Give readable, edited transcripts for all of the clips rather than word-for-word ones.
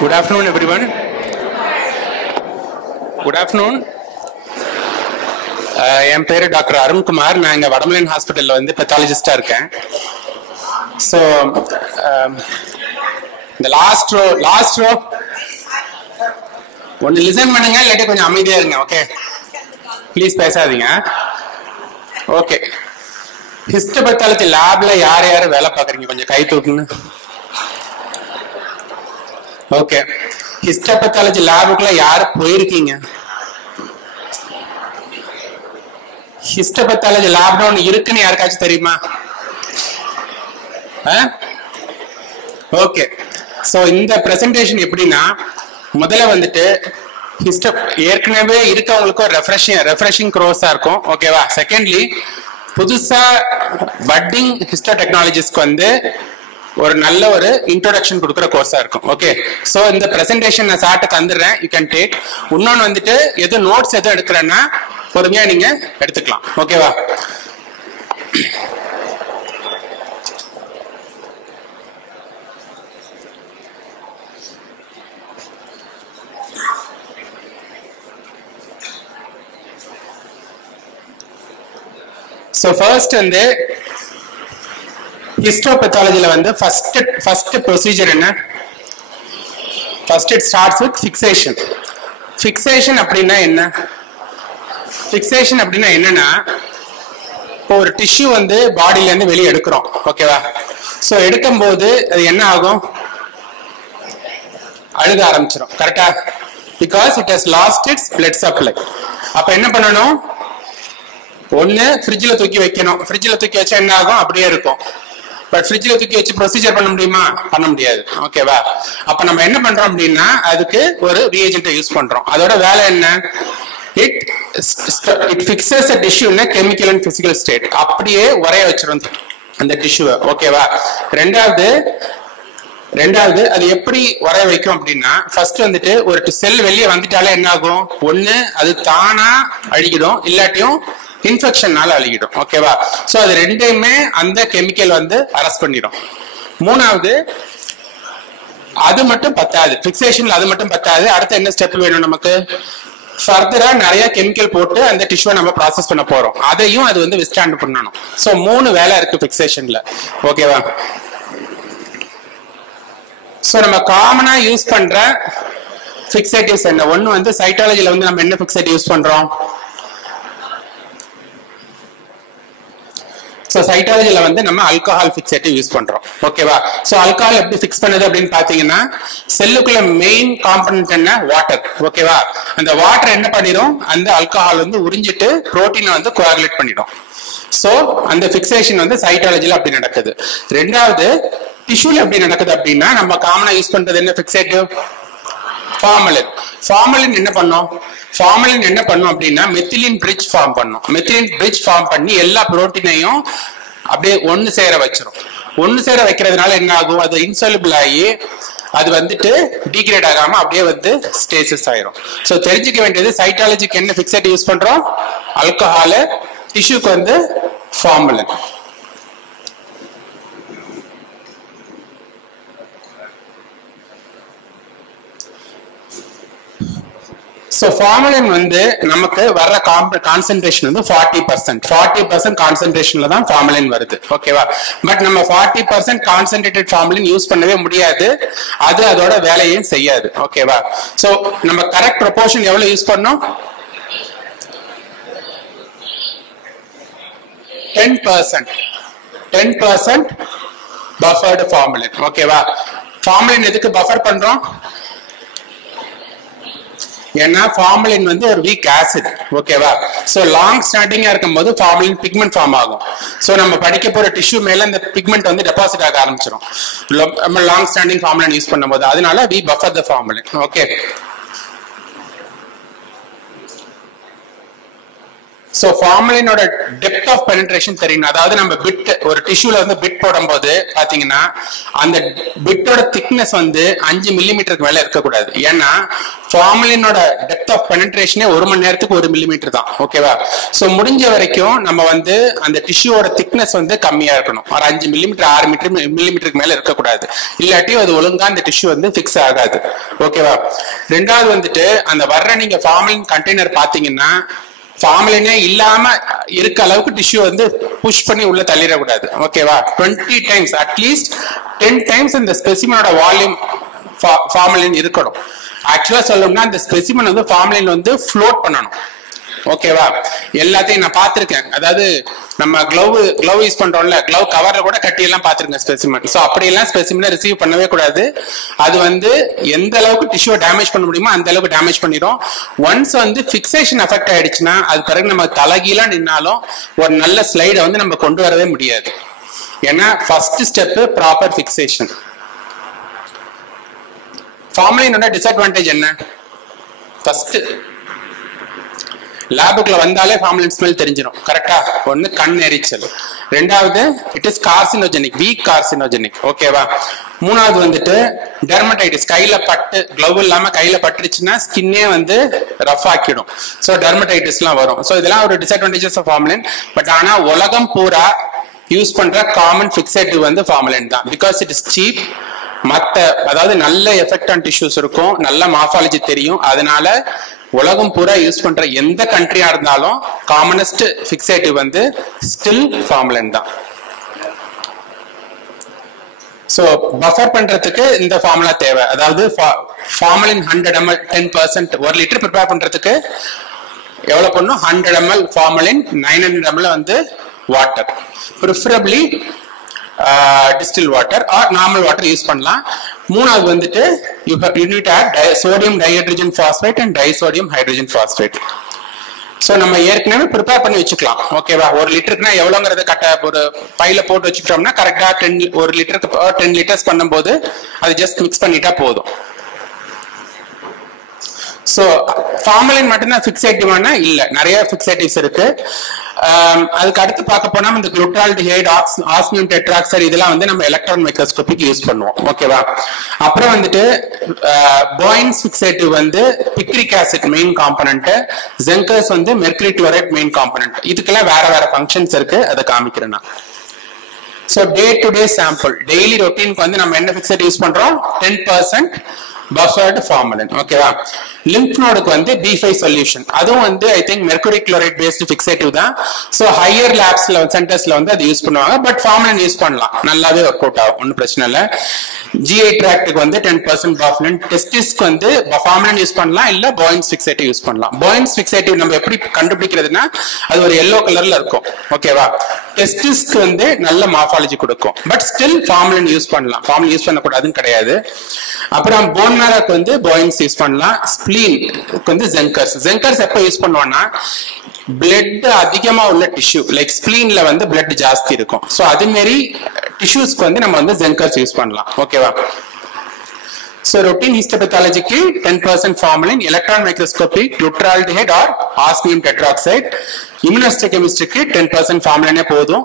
Good afternoon, everyone. Good afternoon. என் பேரு doctor Arunkumar. நான் இங்க வடமலைன் ஹாஸ்பிட்டல்ல வந்து பெத்தாலஜிஸ்டா இருக்கேன். ஸோ இந்த லாஸ்ட் ரோ ஒன்று லிசன் பண்ணுங்க, இல்லாட்டி கொஞ்சம் அமைதியா இருங்க. ஓகே, ப்ளீஸ் பேசாதீங்க. ஓகே, ஹிஸ்டோபேத்தாலஜி லேப்ல யார் யார் வேலை பார்க்குறீங்க கொஞ்சம் கை தூக்குங்க. ஓகே, ஹிஸ்டோபேத்தாலஜி லேபுக்குள்ள யாரு போயிருக்கீங்க? ஹிஸ்டோபேத்தாலஜி லேப்ல ஒன்று இருக்குன்னு யாருக்காச்சும் தெரியுமா? ஓகே, ஸோ இந்த பிரசன்டேஷன் எப்படின்னா, முதல்ல வந்துட்டு ஏற்கனவே இருக்கவங்களுக்கு ஒரு ரெஃப்ரெஷிங் க்ரோஸா இருக்கும். ஓகேவா? செகண்ட்லி, புதுசா பட்டிங் ஹிஸ்டோ டெக்னாலஜிஸ்க்கு வந்து ஒரு நல்ல ஒரு இன்ட்ரோடக்ஷன் கொடுக்குற கோர்ஸா இருக்கும். ஓகே, ஸோ இந்த பிரசன்டேஷன் நான் சார்ட்ட தந்துடுறேன், யூ கேன் டேக். இன்னொன்று வந்துட்டு எதுவும் நோட்ஸ் எதுவும் எடுக்கிறேன்னா பொறுமையா நீங்க எடுத்துக்கலாம். ஓகேவா? ஸோ ஃபர்ஸ்ட் வந்து ஹிஸ்டோபேத்தாலஜில வந்து ஃபர்ஸ்ட் ப்ரொசீஜர் என்ன? First it starts with fixation. Fixation அப்படின்னா என்ன? ஃபிக்சேஷன் அப்படின்னா என்னன்னா, இப்போ ஒரு டிஷ்யூ வந்து பாடியில இருந்து வெளியே எடுக்கிறோம். ஓகேவா? ஸோ எடுக்கும் போது அது என்ன ஆகும்? அழுக ஆரம்பிச்சிடும். கரெக்டா? Because it has lost it's blood supply. அப்ப என்ன பண்ணணும்? ஒன்னு ஃப்ரிட்ஜில் தூக்கி வைக்கணும். ஃப்ரிட்ஜில் தூக்கி வச்சா என்ன ஆகும்? அப்படியே இருக்கும். பட் ஃப்ரிட்ஜில் தூக்கி வச்சு ப்ரொசீஜர் பண்ண முடியுமா? பண்ண முடியாது. ஓகேவா? அப்ப நம்ம என்ன பண்றோம் அப்படின்னா, அதுக்கு ஒரு ரியேஜென்ட்டை யூஸ் பண்றோம். அதோட வேலை என்ன? It fixes a tissue in a chemical and physical state. அப்படியே உரைய வச்சிரும் அந்த டிஷ்யூவை. ஓகேவா? ரெண்டாவது அது எப்படி உரைய வைக்கும் அப்படின்னா, ஃபர்ஸ்ட் வந்துட்டு ஒரு செல் வெளியே வந்துட்டாலே என்ன ஆகும்? ஒண்ணு அது தானா அழிக்கிடும், இல்லாட்டியும் இன்ஃபெக்ஷன்னால அழிக்கிடும். ஓகேவா? சோ அது ரெண்டையுமே அந்த கெமிக்கல் வந்து அரெஸ்ட் பண்ணிடும். மூணாவது, அது மட்டும் பத்தாது, பிக்சேஷன்ல அது மட்டும் பத்தாது. அடுத்து என்ன ஸ்டெப் வேணும் நமக்கு? ஃபர்தரா நிறைய கெமிக்கல் போட்டு அந்த டிஷ்யூவை நம்ம ப்ராசஸ் பண்ண போறோம். அதையும் அது வந்து விஸ்டாண்ட் பண்ணணும். சோ 3 வேலை இருக்கு பிக்சேஷன்ல. ஓகேவா? சோ நம்ம காமனா யூஸ் பண்ற பிக்சேட்டிவ்ஸ் என்ன? ஒன்னு வந்து சைட்டாலஜில வந்து நம்ம என்ன பிக்சேட்டிவ் யூஸ் பண்றோம்? ஸோ சைட்டாலஜில வந்து நம்ம ஆல்கஹால் ஃபிக்சேட்டிவ் யூஸ் பண்றோம். ஓகேவா? ஸோ ஆல்கஹால் எப்படி ஃபிக்ஸ் பண்ணுது அப்படின்னு பாத்தீங்கன்னா, செல்லுக்குள்ள மெயின் காம்பனன்ட் என்ன? வாட்டர். ஓகேவா? அந்த வாட்டர் என்ன பண்ணிடும்? அந்த ஆல்கஹால் வந்து உறிஞ்சிட்டு புரோட்டீனை வந்து கோஆகுலேட் பண்ணிடும். ஸோ அந்த ஃபிக்சேஷன் வந்து சைட்டாலஜில அப்படி நடக்குது. ரெண்டாவது, டிஷ்யூல எப்படி நடக்குது அப்படின்னா, நம்ம காமனா யூஸ் பண்றது என்ன ஃபிக்சேட்டிவ்? ஃபார்மலின். ஃபார்மலின் என்ன பண்ணும் அப்படின்னா, மெத்திலின் பிரிட்ஜ் ஃபார்ம் பண்ணும். மெத்திலின் பிரிட்ஜ் ஃபார்ம் பண்ணி எல்லா புரோட்டீனையும் அப்படியே ஒன்னு சேர வச்சிரும். ஒன்னு சேர வைக்கிறதுனால என்ன ஆகும்? அது இன்சால்யுபிள் ஆகி அது வந்துட்டு டீக்ரேட் ஆகாம அப்படியே வந்து ஸ்டேசிஸ் ஆயிரும். ஸோ தெரிஞ்சுக்க வேண்டியது, சைட்டாலஜிக்கு என்ன ஃபிக்சேட்டிவ் யூஸ் பண்றோம்? ஆல்கஹால். டிஷ்யூக்கு வந்து ஃபார்மலின். ஸோ ஃபார்மலின் வந்து நமக்கு வர்ற கான்சென்ட்ரேஷன் வந்து 40% கான்சென்ட்ரேஷன்ல தான் ஃபார்மலின் வருது. ஓகேவா? பட் நம்ம 40% கான்சென்ட்ரேட்டட் ஃபார்மலின் யூஸ் பண்ணவே முடியாது. அது அதோட வேலையும் செய்யாது. ஓகேவா? ஸோ நம்ம கரெக்ட் ப்ரொபோர்ஷன் எவ்வளவு யூஸ் பண்ணோம்? 10% பஃபர்டு ஃபார்மலின். ஓகேவா? ஃபார்மலின் எதுக்கு பஃபர் பண்றோம்? ஏன்னா ஃபார்மலின் வந்து ஒரு வீக் ஆசிட். ஓகேவா? சோ லாங் ஸ்டாண்டிங்கா இருக்கும் போது ஃபார்மலின் பிக்மெண்ட் ஃபார்ம் ஆகும். சோ நம்ம படிக்க போற டிஷ்யூ மேல இந்த பிக்மெண்ட் வந்து டெபாசிட் ஆக ஆரம்பிச்சிடும் நம்ம லாங் ஸ்டாண்டிங் ஃபார்மலின் யூஸ் பண்ணும்போது. அதனால we buffer the formalin. Okay, so ஃபார்மலினோட டெப்த் ஆஃப் பெனிட்ரேஷன் தெரியும். அதாவது நம்ம பிட் ஒரு டிஷ்யூல வந்து பிட் போடும்போது பாத்தீங்கன்னா அந்த பிட்டோட திக்னஸ் வந்து 5 மில்லிமீட்டருக்கு மேல இருக்கக்கூடாது. ஏன்னா ஃபார்மலினோட டெப்த் ஆஃப் பெனிட்ரேஷனே 1 மணி நேரத்துக்கு 1 மில்லிமீட்டர் தான். ஓகேவா? ஸோ முடிஞ்ச வரைக்கும் நம்ம வந்து அந்த டிஷ்யூவோட திக்னஸ் வந்து கம்மியா இருக்கணும். ஒரு 5 மில்லிமீட்டர் 6 மில்லிமீட்டருக்கு மேல இருக்கக்கூடாது. இல்லாட்டி அது ஒழுங்கா அந்த டிஷ்யூ வந்து ஃபிக்ஸ் ஆகாது. ஓகேவா? ரெண்டாவது வந்துட்டு அந்த வர்ற நீங்க ஃபார்மலின் கண்டெய்னர் பாத்தீங்கன்னா ஃபார்மலினே இல்லாம இருக்க அளவுக்கு டிஷ்யூ வந்து புஷ் பண்ணி உள்ள தள்ளிடக்கூடாது. ஓகேவா? 20 டைம்ஸ் அட்லீஸ்ட் 10 டைம்ஸ் இந்த ஸ்பெசிமனோட வால்யூம் ஃபார்மலின் இருக்கணும். ஆக்சுவலா சொல்லணும்னா அந்த ஸ்பெசிமன் வந்து ஃபார்மலின் வந்து ஃப்ளோட் பண்ணணும். ஓகேவா? எல்லாத்தையும் நான் பார்த்திருக்கேன். அதாவது நம்ம கிளவ் யூஸ் பண்றோம்ல, கிளவ் கவர்ல கூட கட்டி எல்லாம் பார்த்திருக்கேன் ஸ்பெசிமன். ஸோ அப்படியெல்லாம் ஸ்பெசிமனை ரிசீவ் பண்ணவே கூடாது. அது வந்து எந்த அளவுக்கு டிஷ்யூ டேமேஜ் பண்ண முடியுமோ அந்த அளவுக்கு டேமேஜ் பண்ணிடும். ஒன்ஸ் வந்து ஃபிக்சேஷன் எஃபெக்ட் ஆயிடுச்சுன்னா அது பிறகு நம்ம தலைகீழா நின்னாலும் ஒரு நல்ல ஸ்லைடை வந்து நம்ம கொண்டு வரவே முடியாது. ஏன்னா ஃபர்ஸ்ட் ஸ்டெப் ப்ராப்பர் ஃபிக்சேஷன். ஃபார்மலினோட டிஸ்அட்வான்டேஜ் என்ன? ஃபர்ஸ்ட் லேபுக்குள்ள வந்தாலே ஃபார்மலின் ஸ்மெல் தெரிஞ்சிடும். கரெக்டா? ஒன்னு கண் எரிச்சல், ரெண்டாவது it is carcinogenic, weak carcinogenic. ஓகேவா? மூணாவது வந்துட்டு டெர்மடைட்டிஸ், கையில பட்டு கிளவ் இல்லாம கையில பட்டுருச்சுன்னா ஸ்கின்னே வந்து ரஃப் ஆக்கிடும். ஸோ டெர்மடைட்டிஸ்லாம் வரும். ஸோ இதெல்லாம் ஒரு டிஸ்அட்வான்டேஜஸ் ஆஃப் ஃபார்மலின். பட் ஆனா உலகம் பூரா யூஸ் பண்ற காமன் ஃபிக்சேட்டிவ் வந்து ஃபார்மலின் தான். Because it is cheap. அதாவது நல்ல எஃபெக்ட் ஆன் டிஷ்யூஸ் இருக்கும், நல்ல மார்ஃபாலஜி தெரியும். அதனால உலகம் பூரா யூஸ் பண்ற எந்த கண்ட்ரியா இருந்தாலும் காமனஸ்ட் ஃபிக்சேட்டிவ் வந்து ஸ்டில் ஃபார்மலின் தான். சோ பஃபர் பண்றதுக்கு இந்த ஃபார்முலா தேவை. அதாவது ஃபார்மலின் 100 ml 10%, 1 லிட்டர் ப்ரிப்பேர் பண்றதுக்கு எவ்வளவு பண்ணும்? 100 ml ஃபார்மலின், 900 ml வந்து water, preferably distil water or normal water use பண்ணலாம். மூணாவது வந்துட்டு you need to add sodium dihydrogen phosphate and disodium hydrogen phosphate. So நம்ம ஏற்கனவே ப்ரிப்பேர் பண்ணி வச்சுக்கலாம். ஓகேவா? 1 லிட்டருக்குனா எவ்வளோங்கிறத ஒரு பையில போட்டு வச்சுக்கிட்டோம்னா கரெக்டா 1 லிட்டருக்கு 10 லிட்டர்ஸ் பண்ணும்போது அது ஜஸ்ட் மிக்ஸ் பண்ணிட்டா போதும். ஸோ ஃபார்மலின் மட்டும்தான் ஃபிக்சேட்டிவானா? இல்ல, நிறைய ஃபிக்சேட்டிவ்ஸ் இருக்கு. அதுக்கு அடுத்து பார்க்க போனா இந்த குளுட்டால்டிஹைட், ஆஸ்மியம் டெட்ராக்சைடு இதெல்லாம் வந்து நம்ம எலக்ட்ரான் மைக்ரோஸ்கோபிக் யூஸ் பண்ணுவோம். ஓகேவா? அப்புறம் வந்துட்டு பாயின்ஸ் ஃபிக்சேட்டிவ் வந்து பிக்ரிக் ஆசிட் மெயின் காம்பனன்ட், ஜெங்கர்ஸ் வந்து மெர்குரி குளோரைட் மெயின் காம்பனன்ட். இதுக்கெல்லாம் வேற வேற ஃபங்க்ஷன்ஸ் இருக்கு, அதை காமிக்கிறேன் நான். So day to day sample, daily ரொட்டீனுக்கு வந்து நம்ம என்ன ஃபிக்சேட் யூஸ் பண்றோம்? 10% பஃபர்டு ஃபார்மலின். ஓகேவா? லிம்ப் நோடுக்கு வந்து B5 சொல்யூஷன், அதுவும் வந்து I think mercury chloride based fixative தான். ஸோ ஹையர் லேப்ஸ்ல சென்டர்ஸ்ல வந்து அது யூஸ் பண்ணுவாங்க. பட் ஃபார்மலின் யூஸ் பண்ணலாம், நல்லாவே ஒர்க் அவுட் ஆகும், ஒன்றும் பிரச்சனை இல்லை. GI ட்ராக்டுக்கு வந்து 10% பாஃப்லின், டெஸ்டிஸ்க்கு வந்து ஃபார்மலின் யூஸ் பண்ணலாம், இல்ல பாயின்ஸ் ஃபிக்சேட்டிவ் யூஸ் பண்ணலாம். பாயின்ஸ் ஃபிக்சேட்டிவ் நம்ம எப்படி கண்டுபிடிக்கிறதுனா அது ஒரு எல்லோ கலர்ல இருக்கும். ஓகேவா? டெஸ்டிஸ்க்கு வந்து நல்ல மார்ஃபாலஜி கொடுக்கும். பட் ஸ்டில் ஃபார்மலின் யூஸ் பண்ணலாம், ஃபார்மலின் யூஸ் பண்ணக்கூடாதுன்னு கிடையாது. அப்புறம் போன் மேரோக்கு வந்து பாயின்ஸ் யூஸ் பண்ணலாம். ஸ்பிளீனுக்கு வந்து ஜெங்கர்ஸ். ஜெங்கர்ஸ் எப்ப யூஸ் பண்ணுவோம்னா பிளட் அதிகமா உள்ள டிஷ்யூ, லைக் ஸ்பிளீன்ல வந்து பிளட் ஜாஸ்தி இருக்கும். ஸோ அது மாரி டிஷ்யூஸ்க்கு வந்து நம்ம வந்து ஜெங்கர்ஸ் யூஸ் பண்ணலாம். ஓகேவா? ஸோ ரொட்டீன் ஹிஸ்டோபேத்தாலஜிக்கு 10% formalin, electron microscopy glutaraldehyde or osmium tetroxide, இம்யூனோஹிஸ்டோகெமிஸ்ட்ரிக்கு 10% ஃபார்மலினே போதும்.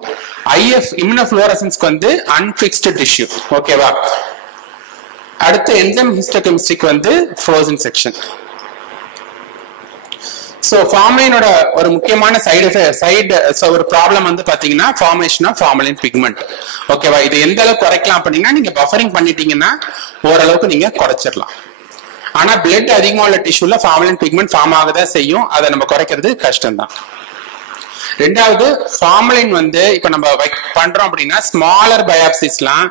IF இம்யூனோஃப்ளோரசன்ஸ்க்கு வந்து அன்பிக்ஸ்டு டிஷ்யூ. ஓகேவா? அடுத்து என்சைம் ஹிஸ்டோகெமிஸ்ட்ரிக்கு வந்து ஃப்ரோசன் செக்ஷன். ஸோ ஃபார்மலினோட ஒரு முக்கியமான ஒரு ப்ராப்ளம் வந்து பாத்தீங்கன்னா ஃபார்மேஷன் ஆஃப் ஃபார்மலின் பிக்மெண்ட். ஓகேவா? இது எந்த அளவுக்கு குறைக்கலாம் அப்படின்னா நீங்க பஃபரிங் பண்ணிட்டீங்கன்னா ஓரளவுக்கு நீங்க குறைச்சிடலாம். ஆனா பிளட் அதிகமா உள்ள டிஷ்யூல ஃபார்மலின் பிக்மெண்ட் ஃபார்ம் ஆகதான் செய்யும், அதை நம்ம குறைக்கிறது கஷ்டம் தான். ரெண்டாவது ஃபார்மலின் வந்து இப்ப நம்ம பண்றோம் அப்படின்னா ஸ்மாலர் பயாப்சிஸ்லாம்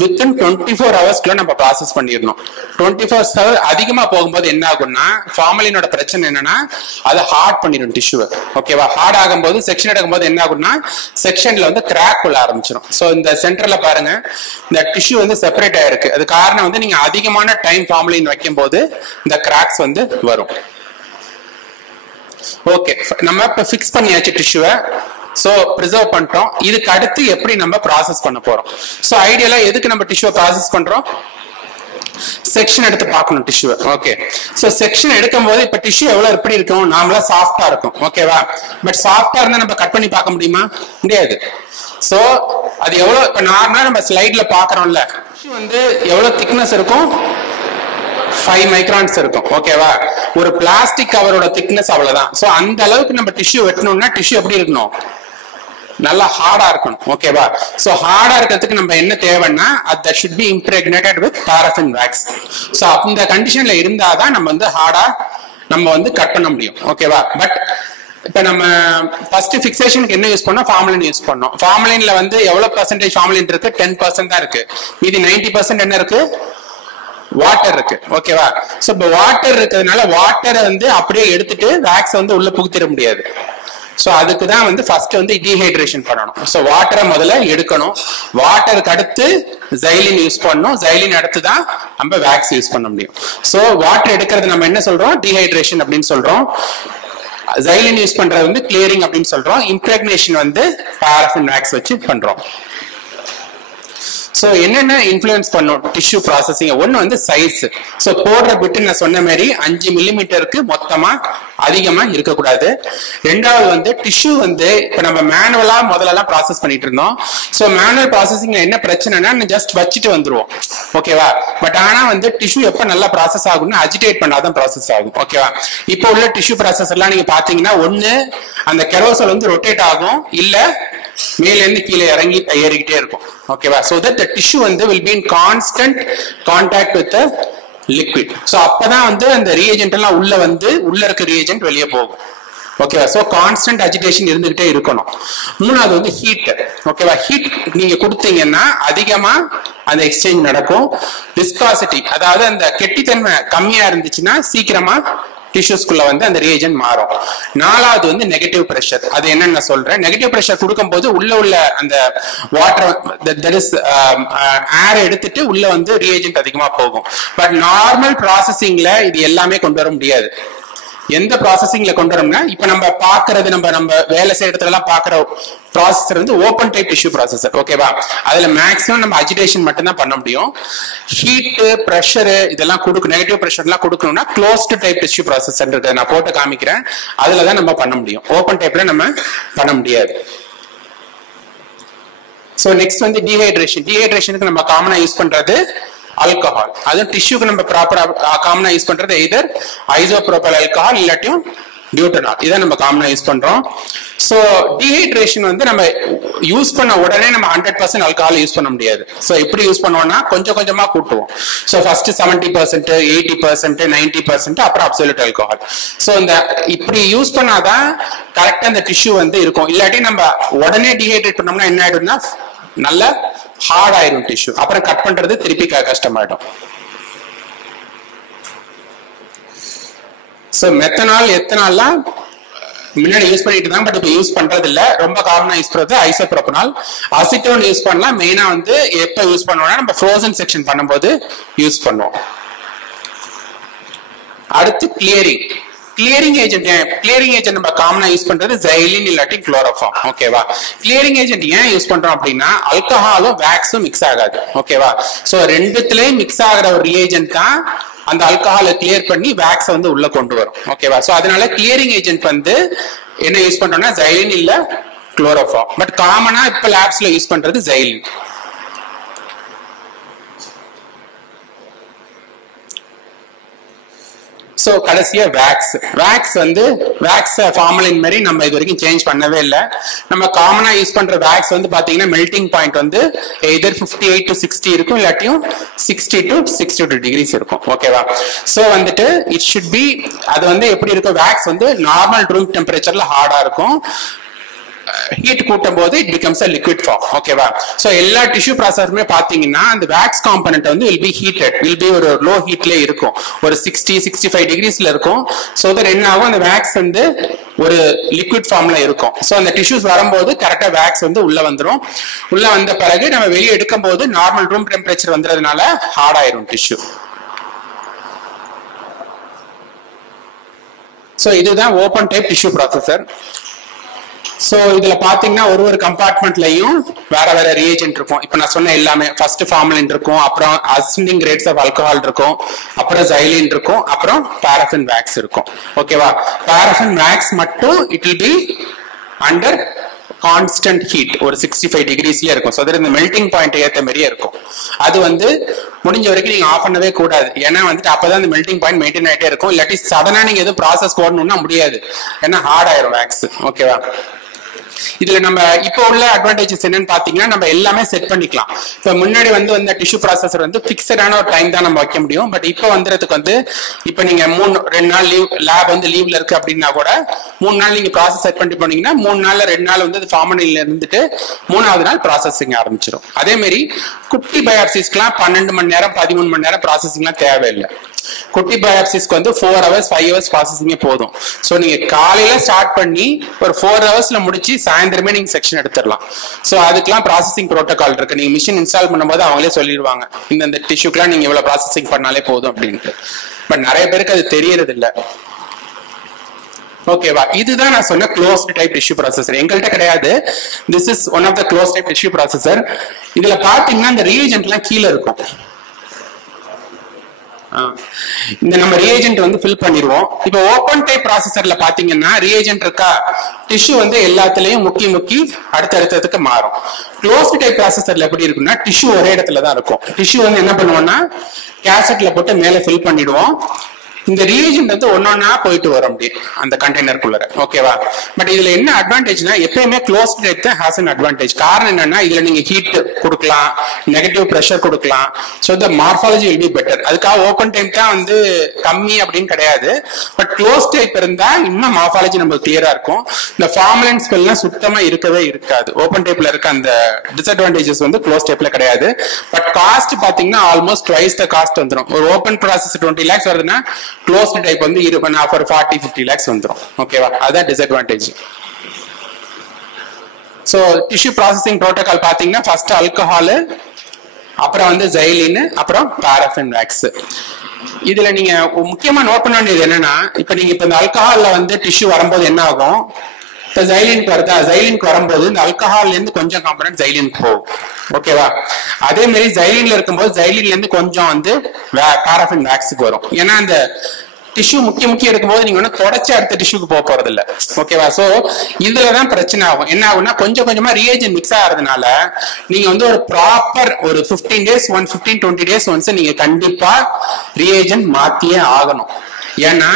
வித்தின் 24 ஹவர்ஸ்க்குள்ள நம்ம ப்ராசஸ் பண்ணிடணும். 24 ஹவர் அதிகமா போகும்போது என்ன ஆகும்னா ஃபார்மலினோட பிரச்சனை என்னன்னா அதை ஹார்ட் பண்ணிடும் டிஷ்யூவை. ஓகேவா? ஹார்ட் ஆகும்போது செக்ஷன் எடுக்கும்போது என்ன ஆகும்னா செக்ஷன்ல வந்து கிராக் உள்ள ஆரம்பிச்சிடும். ஸோ இந்த சென்டர்ல பாருங்க இந்த டிஷ்யூ வந்து செப்பரேட் ஆயிருக்கு. அது காரணம் வந்து நீங்க அதிகமான டைம் ஃபார்மலின் வைக்கும் போது இந்த கிராக்ஸ் வந்து வரும். ஓகே, நம்ம இப்ப ஃபிக்ஸ் பண்ணியாச்சு டிஷ்யூவை. சோ பிரிசர்வ் பண்ணிட்டோம். இதுக்கு அடுத்து எப்படி நம்ம ப்ராசஸ் பண்ண போறோம்? சோ ஐடியலா எதுக்கு நம்ம டிஷ்யூவை ப்ராசஸ் பண்றோம்? செக்ஷன் எடுத்து பார்க்கணும் டிஷ்யூ. ஓகே, சோ செக்ஷன் எடுக்கும் போது இப்ப டிஷ்யூ எவ்வளவு எப்படி இருக்கும், நார்மலா சாஃப்டா இருக்கும். ஓகேவா, பட் சாஃப்டா இருந்தா நம்ம கட் பண்ணி பார்க்க முடியுமா? முடியாது. சோ அது எவ்வளவு இப்ப நார்மலா நம்ம ஸ்லைட்ல பாக்குறோம்ல, டிஷ்யூ வந்து எவ்வளவு திக்னஸ் இருக்கும், 5 மைக்ரான்ஸ் இருக்கும். ஓகேவா, ஒரு பிளாஸ்டிக் கவரோட திக்னஸ் அவ்வளவுதான். சோ அந்த அளவுக்கு நம்ம டிஷ்யூ வெட்டணும்னா டிஷ்யூ எப்படி இருக்கணும், நல்லா ஹார்டா இருக்கணும். ஓகேவா, சோ ஹார்டா இருக்கிறதுக்கு நம்ம என்ன தேவைன்னா that should be impregnated with paraffin wax. So அந்த கண்டிஷன்ல இருந்தாதான் நம்ம வந்து ஹார்டா நம்ம வந்து கட் பண்ண முடியும். ஓகேவா, பட் இப்ப நம்ம ஃபர்ஸ்ட் பிக்சேஷனுக்கு என்ன யூஸ் பண்ணோம், ஃபார்மலின் யூஸ் பண்ணோம். ஃபார்மலின்ல வந்து எவ்வளவு பர்சன்டேஜ் ஃபார்மலின் இருக்கு, 10% தான் இருக்கு. மீதி 90% என்ன இருக்கு, வாட்டர் இருக்கு. ஓகேவா, சோ இப்ப வாட்டர் இருக்கிறதுனால வாட்டரை வந்து அப்படியே எடுத்துட்டு வேக்ஸ் வந்து உள்ள புகுத்திட முடியாது. சோ அதுக்கு தான் வந்து ஃபர்ஸ்ட் வந்து டீஹைட்ரேஷன் பண்ணணும். சோ வாட்டரை முதல்ல எடுக்கணும், வாட்டருக்கு அடுத்து ஜைலின் யூஸ் பண்ணணும், ஜைலின் அடுத்து தான் நம்ம வேக்ஸ் யூஸ் பண்ண முடியும். சோ வாட்டர் எடுக்கிறது நம்ம என்ன சொல்றோம், டீஹைட்ரேஷன் அப்படின்னு சொல்றோம். ஜைலின் யூஸ் பண்றது வந்து கிளியரிங் அப்படின்னு சொல்றோம். இம்ப்ரெக்னேஷன் வந்து பாராஃபின் வேக்ஸ் வச்சு பண்றோம். சோ என்னென்ன இன்ஃப்ளூயன்ஸ் பண்ணும் டிஷ்யூ ப்ராசஸிங், ஒன்னு வந்து சைஸ். சோ போடுற பிட்டு நான் சொன்ன மாதிரி 5 மில்லிமீட்டருக்கு மொத்தமா அதிகமா இருக்கக்கூடாது. ரெண்டாவது வந்து டிஷ்யூ வந்து இப்ப நம்ம மேனுவலா முதல்ல ப்ராசஸ் பண்ணிட்டு இருந்தோம். சோ மேனுவல் ப்ராசஸிங்ல என்ன பிரச்சனைனா ஜஸ்ட் வச்சுட்டு வந்துருவோம். ஓகேவா, பட் ஆனா வந்து டிஷ்யூ எப்ப நல்லா ப்ராசஸ் ஆகும்னா அஜிடேட் பண்ணாதான் ப்ராசஸ் ஆகும். ஓகேவா, இப்போ உள்ள டிஷ்யூ ப்ராசஸ் எல்லாம் நீங்க பாத்தீங்கன்னா ஒண்ணு அந்த கெரோசல் வந்து ரொட்டேட் ஆகும், இல்ல மேல இருந்து கீழே இறங்கி ஏறிக்கிட்டே இருக்கும். ஓகேவா, so that the tissue வந்து will be in constant contact with the liquid. so அப்பதான் வந்து அந்த reagent எல்லாம் உள்ள இருக்க reagent வெளியே போகும். ஓகேவா, சோ கான்ஸ்டன்ட் அஜிடேஷன் இருந்துகிட்டே இருக்கணும். மூணாவது வந்து ஹீட். ஓகேவா, ஹீட் நீங்க கொடுத்தீங்கன்னா அதிகமா அந்த எக்ஸ்சேஞ்ச் நடக்கும். விஸ்காசிட்டி, அதாவது அந்த கெட்டித்தன்மை கம்மியா இருந்துச்சுன்னா சீக்கிரமா டிஷ்யூஸ்குள்ள வந்து அந்த ரியேஜென்ட் மாறும். நாலாவது வந்து நெகட்டிவ் பிரஷர். அது என்னன்னு சொல்றேன். நெகட்டிவ் பிரஷர் கொடுக்கும்போது உள்ள அந்த வாட்டர் தட் இஸ் ஏர் எடுத்துட்டு உள்ள வந்து ரியேஜென்ட் அதிகமா போகும். பட் நார்மல் ப்ராசஸிங்ல இது எல்லாமே கொண்டு வர முடியாது. எந்த ப்ராசஸிங்ல கொண்டு வரோம்னா இப்ப நம்ம பாக்குறது நம்ம வேலை செய்யற இடத்துல எல்லாம் பாக்குற ப்ராசஸர் வந்து ஓப்பன் டைப் டிஷ்யூ ப்ராசஸர். ஓகேவா, அதுல மேக்ஸிமம் நம்ம அஜிடேஷன் மட்டும் தான் பண்ண முடியும். ஹீட், பிரஷர் இதெல்லாம் கொடுக்கும். நெகட்டிவ் பிரஷர் எல்லாம் கொடுக்கணும்னா க்ளோஸ்டு டைப் டிஷ்யூ ப்ராசஸர் இருக்கு, நான் போட்டு காமிக்கிறேன். அதுலதான் நம்ம பண்ண முடியும். ஓப்பன் டைப்ல நம்ம பண்ண முடியாது. சோ நெக்ஸ்ட் வந்து டீஹைட்ரேஷன். டீஹைட்ரேஷனுக்கு நம்ம காமனா யூஸ் பண்றது ஆல்கஹால். அது டிஷ்யூக்கு நம்ம ப்ராப்பரா காமனா யூஸ் பண்றது எய்தர் ஐசோப்ரோபைல் ஆல்கஹால் இல்லாட்டியும் பியூட்டனால். இதை நம்ம காமனா யூஸ் பண்றோம். சோ டீஹைட்ரேஷன் வந்து நம்ம யூஸ் பண்ண உடனே நம்ம 100% ஆல்கஹால் யூஸ் பண்ண முடியாது. சோ எப்படி யூஸ் பண்ணுவோம்னா கொஞ்சம் கொஞ்சமா கூட்டுவோம். சோ ஃபர்ஸ்ட் 70%, 80%, 90%, அப்புறம் அப்சல்யூட் ஆல்கஹால். சோ இந்த இப்படி யூஸ் பண்ணாதான் கரெக்டா இந்த டிஷ்யூ வந்து இருக்கும். இல்லாட்டி நம்ம உடனே டீஹைட்ரேட் பண்ணோம்னா என்ன ஆயிடும்னா நல்ல ஹார்ட் ஆயிரும் டிஷ்யூ. அப்புறம் கட் பண்றது திருப்பி கஷ்டமாயிடும். சோ மெத்தனால், எத்தனால்லாம் முன்னாடி யூஸ் பண்ணிட்டு தான், பட் இப்ப யூஸ் பண்றது இல்ல. ரொம்ப காமனா யூஸ் பண்றது ஐசோப்ரோபனால். அசிட்டோன் யூஸ் பண்ணலாம். மெயினா வந்து எப்ப யூஸ் பண்ணுவோம்னா நம்ம ஃப்ரோசன் செக்ஷன் பண்ணும்போது யூஸ் பண்ணுவோம். அடுத்து கிளியரிங். கிளியரிங் ஏஜென்ட் நம்ம காமனா யூஸ் பண்றது ஜைலின் இல்லாட்டி குளோரோஃபார்ம். ஓகேவா, கிளியரிங் ஏஜென்ட் ஏன் யூஸ் பண்றோம் அப்படின்னா ஆல்கஹாலும் வேக்ஸும் மிக்ஸ் ஆகாது. ஓகேவா, சோ ரெண்டுத்துலயும் மிக்ஸ் ஆகிற ஒரு ரியேஜென்ட் தான் அந்த ஆல்கஹாலை கிளியர் பண்ணி வேக்ஸ் வந்து உள்ள கொண்டு வரும். ஓகேவா, சோ அதனால கிளியரிங் ஏஜென்ட் வந்து என்ன யூஸ் பண்றோம்னா ஜைலின் இல்ல குளோரோஃபார்ம். பட் காமனா இப்ப லேப்ஸ்ல யூஸ் பண்றது ஜைலின். சோ கடைசியா வேக்ஸ். வேக்ஸ் வந்து ஃபார்மலின் மாதிரி நம்ம இது வரைக்கும் சேஞ்ச் பண்ணவே இல்லை. நம்ம காமனா யூஸ் பண்ற வேக்ஸ் வந்து பாத்தீங்கன்னா மெல்டிங் பாயிண்ட் வந்து எய்தர் 58 to 60 இருக்கும், இல்லாட்டியும் 60 to 62 டிகிரிஸ் இருக்கும். ஓகேவா, சோ வந்துட்டு இட் ஷுட் பி, அது வந்து எப்படி இருக்கும், வேக்ஸ் வந்து நார்மல் ரூம் டெம்பரேச்சர்ல ஹார்டா இருக்கும். ஹீட் கூட்டும் போது it becomes a liquid form. ஓகேவா, சோ எல்லா டிஷ்யூ ப்ராசஸருமே பாத்தீங்கன்னா அந்த வேக்ஸ் காம்பனன்ட் வந்து will be ஒரு லோ ஹீட்ல இருக்கும், ஒரு 60-65 டிகிரிஸ்ல இருக்கும். சோ தட் என்ன ஆகும், அந்த வேக்ஸ் வந்து ஒரு லிக்விட் ஃபார்ம்ல இருக்கும். சோ அந்த டிஷ்யூஸ் வரும்போது கரெக்டா வேக்ஸ் வந்து உள்ள வந்துடும். உள்ள வந்த பிறகு நம்ம வெளியே எடுக்கும் போது நார்மல் ரூம் டெம்பரேச்சர் வந்துறதுனால ஹார்ட் ஆயிரும் டிஷ்யூ. சோ இதுதான் open type tissue processor. So இதுல பாத்தீங்கன்னா ஒரு கம்பார்ட்மெண்ட்லயும் வேற வேற ரியேஜென்ட் இருக்கும். இப்ப நான் சொன்ன எல்லாமே ஃபர்ஸ்ட் ஃபார்மலின் இருக்கும், அப்புறம் அசெண்டிங் ரேட்ஸ் ஆஃப் ஆல்கஹால் இருக்கும், அப்புறம் xylene இருக்கும், அப்புறம் பாரஃபின் வேக்ஸ் இருக்கும். ஓகேவா? பாரஃபின் வேக்ஸ் மட்டும் it will be under constant heat, ஒரு 65 டிகிரிஸ்ல இருக்கும். ஸோ இந்த மெல்டிங் பாயிண்ட் ஏற்ற மாதிரியே இருக்கும். அது முடிஞ்ச வரைக்கும் நீங்க ஆஃப் பண்ணவே கூடாது. ஏன்னா அப்பதான் அந்த மெல்டிங் பாயிண்ட் மெயின்டைன் ஆகிட்டே இருக்கும். இல்லாட்டி சடனா நீங்க எதுவும் ப்ராசஸ் போடணும்னா முடியாது, ஏன்னா ஹார்ட் ஆயிரும் வேக்ஸ். ஓகேவா? இதுல நம்ம இப்போ உள்ள அட்வான்டேஜஸ் என்னன்னு பாத்தீங்கன்னா நம்ம எல்லாமே செட் பண்ணிக்கலாம். இப்ப முன்னாடி வந்த டிஷ்யூ ப்ராசஸர் பிக்சடான ஒரு டைம் தான் நம்ம வைக்க முடியும். பட் இப்போ வந்துறதுக்கு இப்ப நீங்க 2 நாள் லீவ், லேப் லீவ்ல இருக்கு அப்படின்னா கூட 3 நாள் நீங்க ப்ராசஸ் செட் பண்ணி போனீங்கன்னா 3 நாள்ல 2 நாள் அது ஃபார்மலின்ல இருந்துட்டு 3வது நாள் ப்ராசஸிங் ஆரம்பிச்சிடும். அதே மாதிரி குட்டி பயாப்சிஸ்க்குலாம் 12 மணி நேரம் 13 மணி நேரம் ப்ராசஸிங்லாம் தேவையில்லை. குட்டி பயாப்சிஸ்க்கு 4 hours 5 hours ப்ராசஸிங்கே போதும். ஸோ நீங்க காலையில ஸ்டார்ட் பண்ணி ஒரு 4 hours முடிச்சு சாயந்தரமே நீங்க செக்ஷன் எடுத்துடலாம். ஸோ அதுக்கெல்லாம் ப்ராசஸிங் ப்ரோட்டோகால் இருக்கு. நீங்க மிஷின் இன்ஸ்டால் பண்ணும்போது அவங்களே சொல்லிடுவாங்க இந்த டிஷ்யூக்கெல்லாம் நீங்க இவ்வளவு ப்ராசஸிங் பண்ணாலே போதும் அப்படின்ட்டு. பட் நிறைய பேருக்கு அது தெரியறது இல்லை. ஓகேவா? இதுதான் நான் சொன்ன க்ளோஸ்ட் டைப் டிஷ்யூ ப்ராசஸர். எங்கள்கிட்ட கிடையாது. This is one of the close type tissue processor. இதுல பாத்தீங்கன்னா இந்த ரீஏஜென்ட்லாம் கீழே இருக்கும். இந்த நம்ம ரியேஜென்ட் ஃபில் பண்ணிடுவோம். இப்போ ஓபன் டைப் ப்ராசஸர்ல பாத்தீங்கன்னா ரியேஜென்ட் இருக்கா, டிஷ்யூ எல்லாத்துலயும் முக்கி அடுத்தடுத்ததுக்கு மாறும். க்ளோஸ்ட் டைப் ப்ராசஸர்ல எப்படி இருக்குன்னா டிஷ்யூ ஒரே இடத்துல தான் இருக்கும். டிஷ்யூ என்ன பண்ணுவோம்னா கேசட்ல போட்டு மேல ஃபில் பண்ணிடுவோம். இந்த ரியேஜென்ட் ஒன்னொன்னா போயிட்டு வரும் அப்படியே அந்த கண்டெய்னருக்குள்ள. ஓகேவா? பட் இதுல என்ன அட்வான்டேஜ்னா எப்பயுமே க்ளோஸ் டைப் தான் ஹாஸ் அன் அட்வான்டேஜ். காரணம் என்னன்னா இதுல நீங்க ஹீட் கொடுக்கலாம், நெகட்டிவ் பிரஷர் கொடுக்கலாம். So the morphology will be better. அதுக்காக ஓப்பன் டைப் தான் கம்மி அப்படின்னு கிடையாது. பட் க்ளோஸ் டைப் இருந்தா இன்னும் மார்பாலஜி நமக்கு கிளியரா இருக்கும். இந்த ஃபார்மலின் ஸ்மெல்லாம் சுத்தமா இருக்கவே இருக்காது. ஓப்பன் டைப்ல இருக்க அந்த டிஸ்அட்வான்டேஜஸ் க்ளோஸ் டைப்ல கிடையாது. பட் காஸ்ட் பாத்தீங்கன்னா ஆல்மோஸ்ட் ட்வைஸ் த காஸ்ட் வந்துடும். ஒரு ஓப்பன் ப்ராசஸ் 20 lakhs வருதுன்னா க்ளோஸ்ட் டைப் ஆஃபர் 40-50 lakhs வந்துடும். ஓகேவா? அதான் disadvantage. So tissue processing protocol பாத்தீங்கன்னா ஃபர்ஸ்ட் ஆல்கஹால், அப்புறம் xylene, அப்புறம் பாரஃபின் வேக்ஸ். இதுல நீங்க முக்கியமா நோட் பண்ண வேண்டியது என்னன்னா இப்ப நீங்க இந்த ஆல்கஹால்ல டிஷ்யூ வரும்போது என்ன ஆகும், இப்ப xyleneக்கு வருதா, xyleneக்கு வரும்போது இந்த ஆல்கஹால்ல இருந்து கொஞ்சம் காம்பனன்ட் xyleneக்கு போகும். ஓகேவா? அதே மாதிரி xyleneல இருக்கும்போது xyleneல இருந்து கொஞ்சம் பாரஃபின் வேக்ஸுக்கு வரும். ஏன்னா அந்த டிஷ்யூ முக்கிய இருக்கும்போது நீங்க தொடச்சு அடுத்த டிஷ்யூக்கு போக போறது இல்ல. ஓகேவா? சோ இதுலதான் பிரச்சனை ஆகும். என்ன ஆகும்னா கொஞ்சம் கொஞ்சமா ரியேஜென்ட் மிக்ஸ் ஆகிறதுனால நீங்க ஒரு ப்ராப்பர் ஒரு 15 days 20 days ஒன்ஸ் நீங்க கண்டிப்பா ரியேஜென்ட் மாத்தியே ஆகணும். ஏன்னா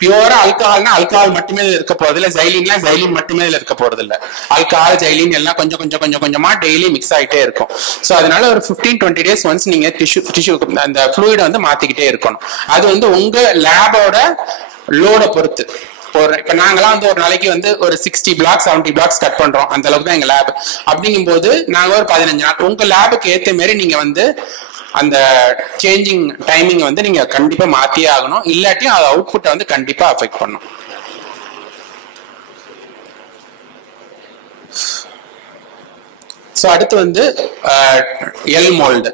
பியூரா ஆல்கஹால்னா ஆல்கஹால் மட்டுமே இருக்க போறது இல்ல, xylene மட்டுமே இருக்க போறது இல்ல. ஆல்கஹால் xylene எல்லாம் கொஞ்சமா டெய்லி மிக்ஸ் ஆகிட்டே இருக்கும். சோ அதனால ஒரு 15-20 days ஒன்ஸ் நீங்க டிஷ்யூ அந்த ஃப்ளூயிட மாத்திக்கிட்டே இருக்கணும். அது உங்க லேபோட லோட பொறுத்து. இப்ப நாங்கெல்லாம் ஒரு நாளைக்கு ஒரு 60 blocks 70 blocks கட் பண்றோம். அந்த அளவுக்கு தான் எங்க லேப். அப்படிங்கும் போது நாங்க ஒரு 15 நாள் உங்க லேபுக்கு ஏத்த மாதிரி நீங்க அந்த சேஞ்சிங் டைமிங் நீங்க கண்டிப்பா மாத்தியே ஆகணும். இல்லாட்டி அது அவுட்புட்டை கண்டிப்பா அஃபெக்ட் பண்ணும். சோ அடுத்து எல் மோல்டு.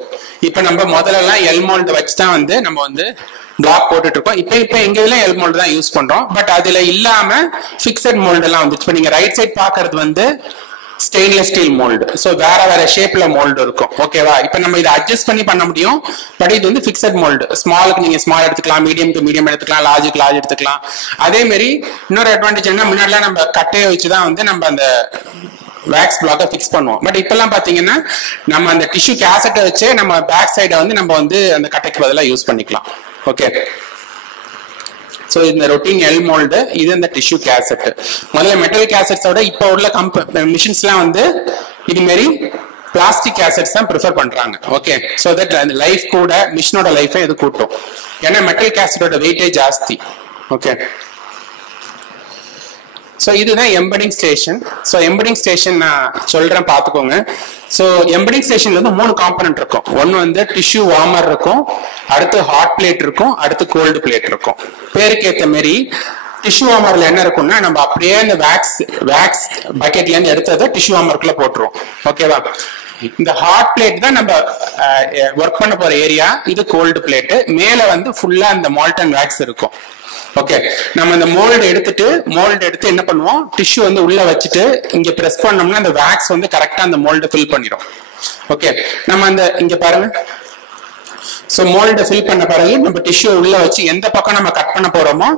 இப்ப நம்ம முதல்ல எல் மோல்டு வச்சுதான் நம்ம பிளாக் போட்டுட்டு இருக்கோம். இப்ப எங்க இதுல எல் மோல்டு தான் யூஸ் பண்றோம். பட் அதுல இல்லாம பிக்சட் மோல்டு எல்லாம் இப்ப நீங்க ரைட் சைட் பாக்குறது ஸ்டெயின்லெஸ் ஸ்டீல் மோல்டு. சோ வேற ஷேப்ல மோல்டு இருக்கும். ஓகேவா? இப்ப நம்ம இதை அட்ஜஸ்ட் பண்ண முடியும். பட் இது பிக்சட் மோல்டு. ஸ்மாலுக்கு நீங்க ஸ்மால் எடுத்துக்கலாம், மீடியம்க்கு மீடியம் எடுத்துக்கலாம், லார்ஜுக்கு லார்ஜ் எடுத்துக்கலாம். அதே மாதிரி இன்னொரு அட்வான்டேஜ் என்ன, முன்னாடிலாம் நம்ம கட்டையை வச்சுதான் நம்ம அந்த வேக்ஸ் பிளாக்கை ஃபிக்ஸ் பண்ணுவோம். பட் இப்பெல்லாம் பாத்தீங்கன்னா நம்ம அந்த டிஷ்யூ கேசட்டை வச்சு நம்ம பேக் சைடை நம்ம அந்த கட்டைக்கு பதிலாக யூஸ் பண்ணிக்கலாம். ஓகே. சோ இந்த ரொட்டீன் எல் மோல்டு, இது இந்த டிஷ்யூ கேசட். முதல்ல மெட்டல் கேசட்ஸோட இப்ப உள்ள மிஷின்ஸ்லாம் இது மாதிரி பிளாஸ்டிக் கேசட்ஸ் தான் ப்ரிஃபர் பண்றாங்க. ஓகே. சோ தட் அந்த லைஃப் கூட மிஷினோட லைஃபை இது கூட்டும். ஏன்னா மெட்டல் கேசட்டோட வெயிட்டேஜ் ஜாஸ்தி. ஓகே. ஸோ இதுதான் embedding station. So embedding station நான் சொல்றேன் பார்த்துக்கோங்க. ஸோ எம்பெடிங் ஸ்டேஷன்ல 3 காம்பனன்ட் இருக்கும். ஒன்று டிஷ்யூ வார்மர் இருக்கும், அடுத்து ஹாட் பிளேட் இருக்கும், அடுத்து கோல்டு பிளேட் இருக்கும். பேருக்கு ஏற்ற மாதிரி டிஷ்யூ வார்மர்ல என்ன இருக்கும்னா நம்ம அப்படியே இந்த வேக்ஸ் பக்கெட்ல இருந்து எடுத்ததை டிஷ்யூ வார்மருக்குள்ள போட்டுருவோம். ஓகேவா? இந்த ஹாட் பிளேட் தான் நம்ம ஒர்க் பண்ண போற ஏரியா. இது கோல்டு பிளேட். மேல வந்து ஃபுல்லா இந்த மால்டன் வேக்ஸ் இருக்கும். ஓகே, நம்ம இந்த மோல்டு எடுத்து என்ன பண்ணுவோம், டிஷ்யூ வந்து உள்ள வச்சுட்டு இங்க பிரஸ் பண்ணோம்னா அந்த வேக்ஸ் வந்து கரெக்டா அந்த மோல்டு ஃபில் பண்ணிடும். ஓகே, நம்ம அந்த இங்க பாருங்க, சோ மோல்டு ஃபில் பண்ண பிறகு நம்ம டிஷ்யூ உள்ள வச்சு எந்த பக்கம் நம்ம கட் பண்ண போறோமோ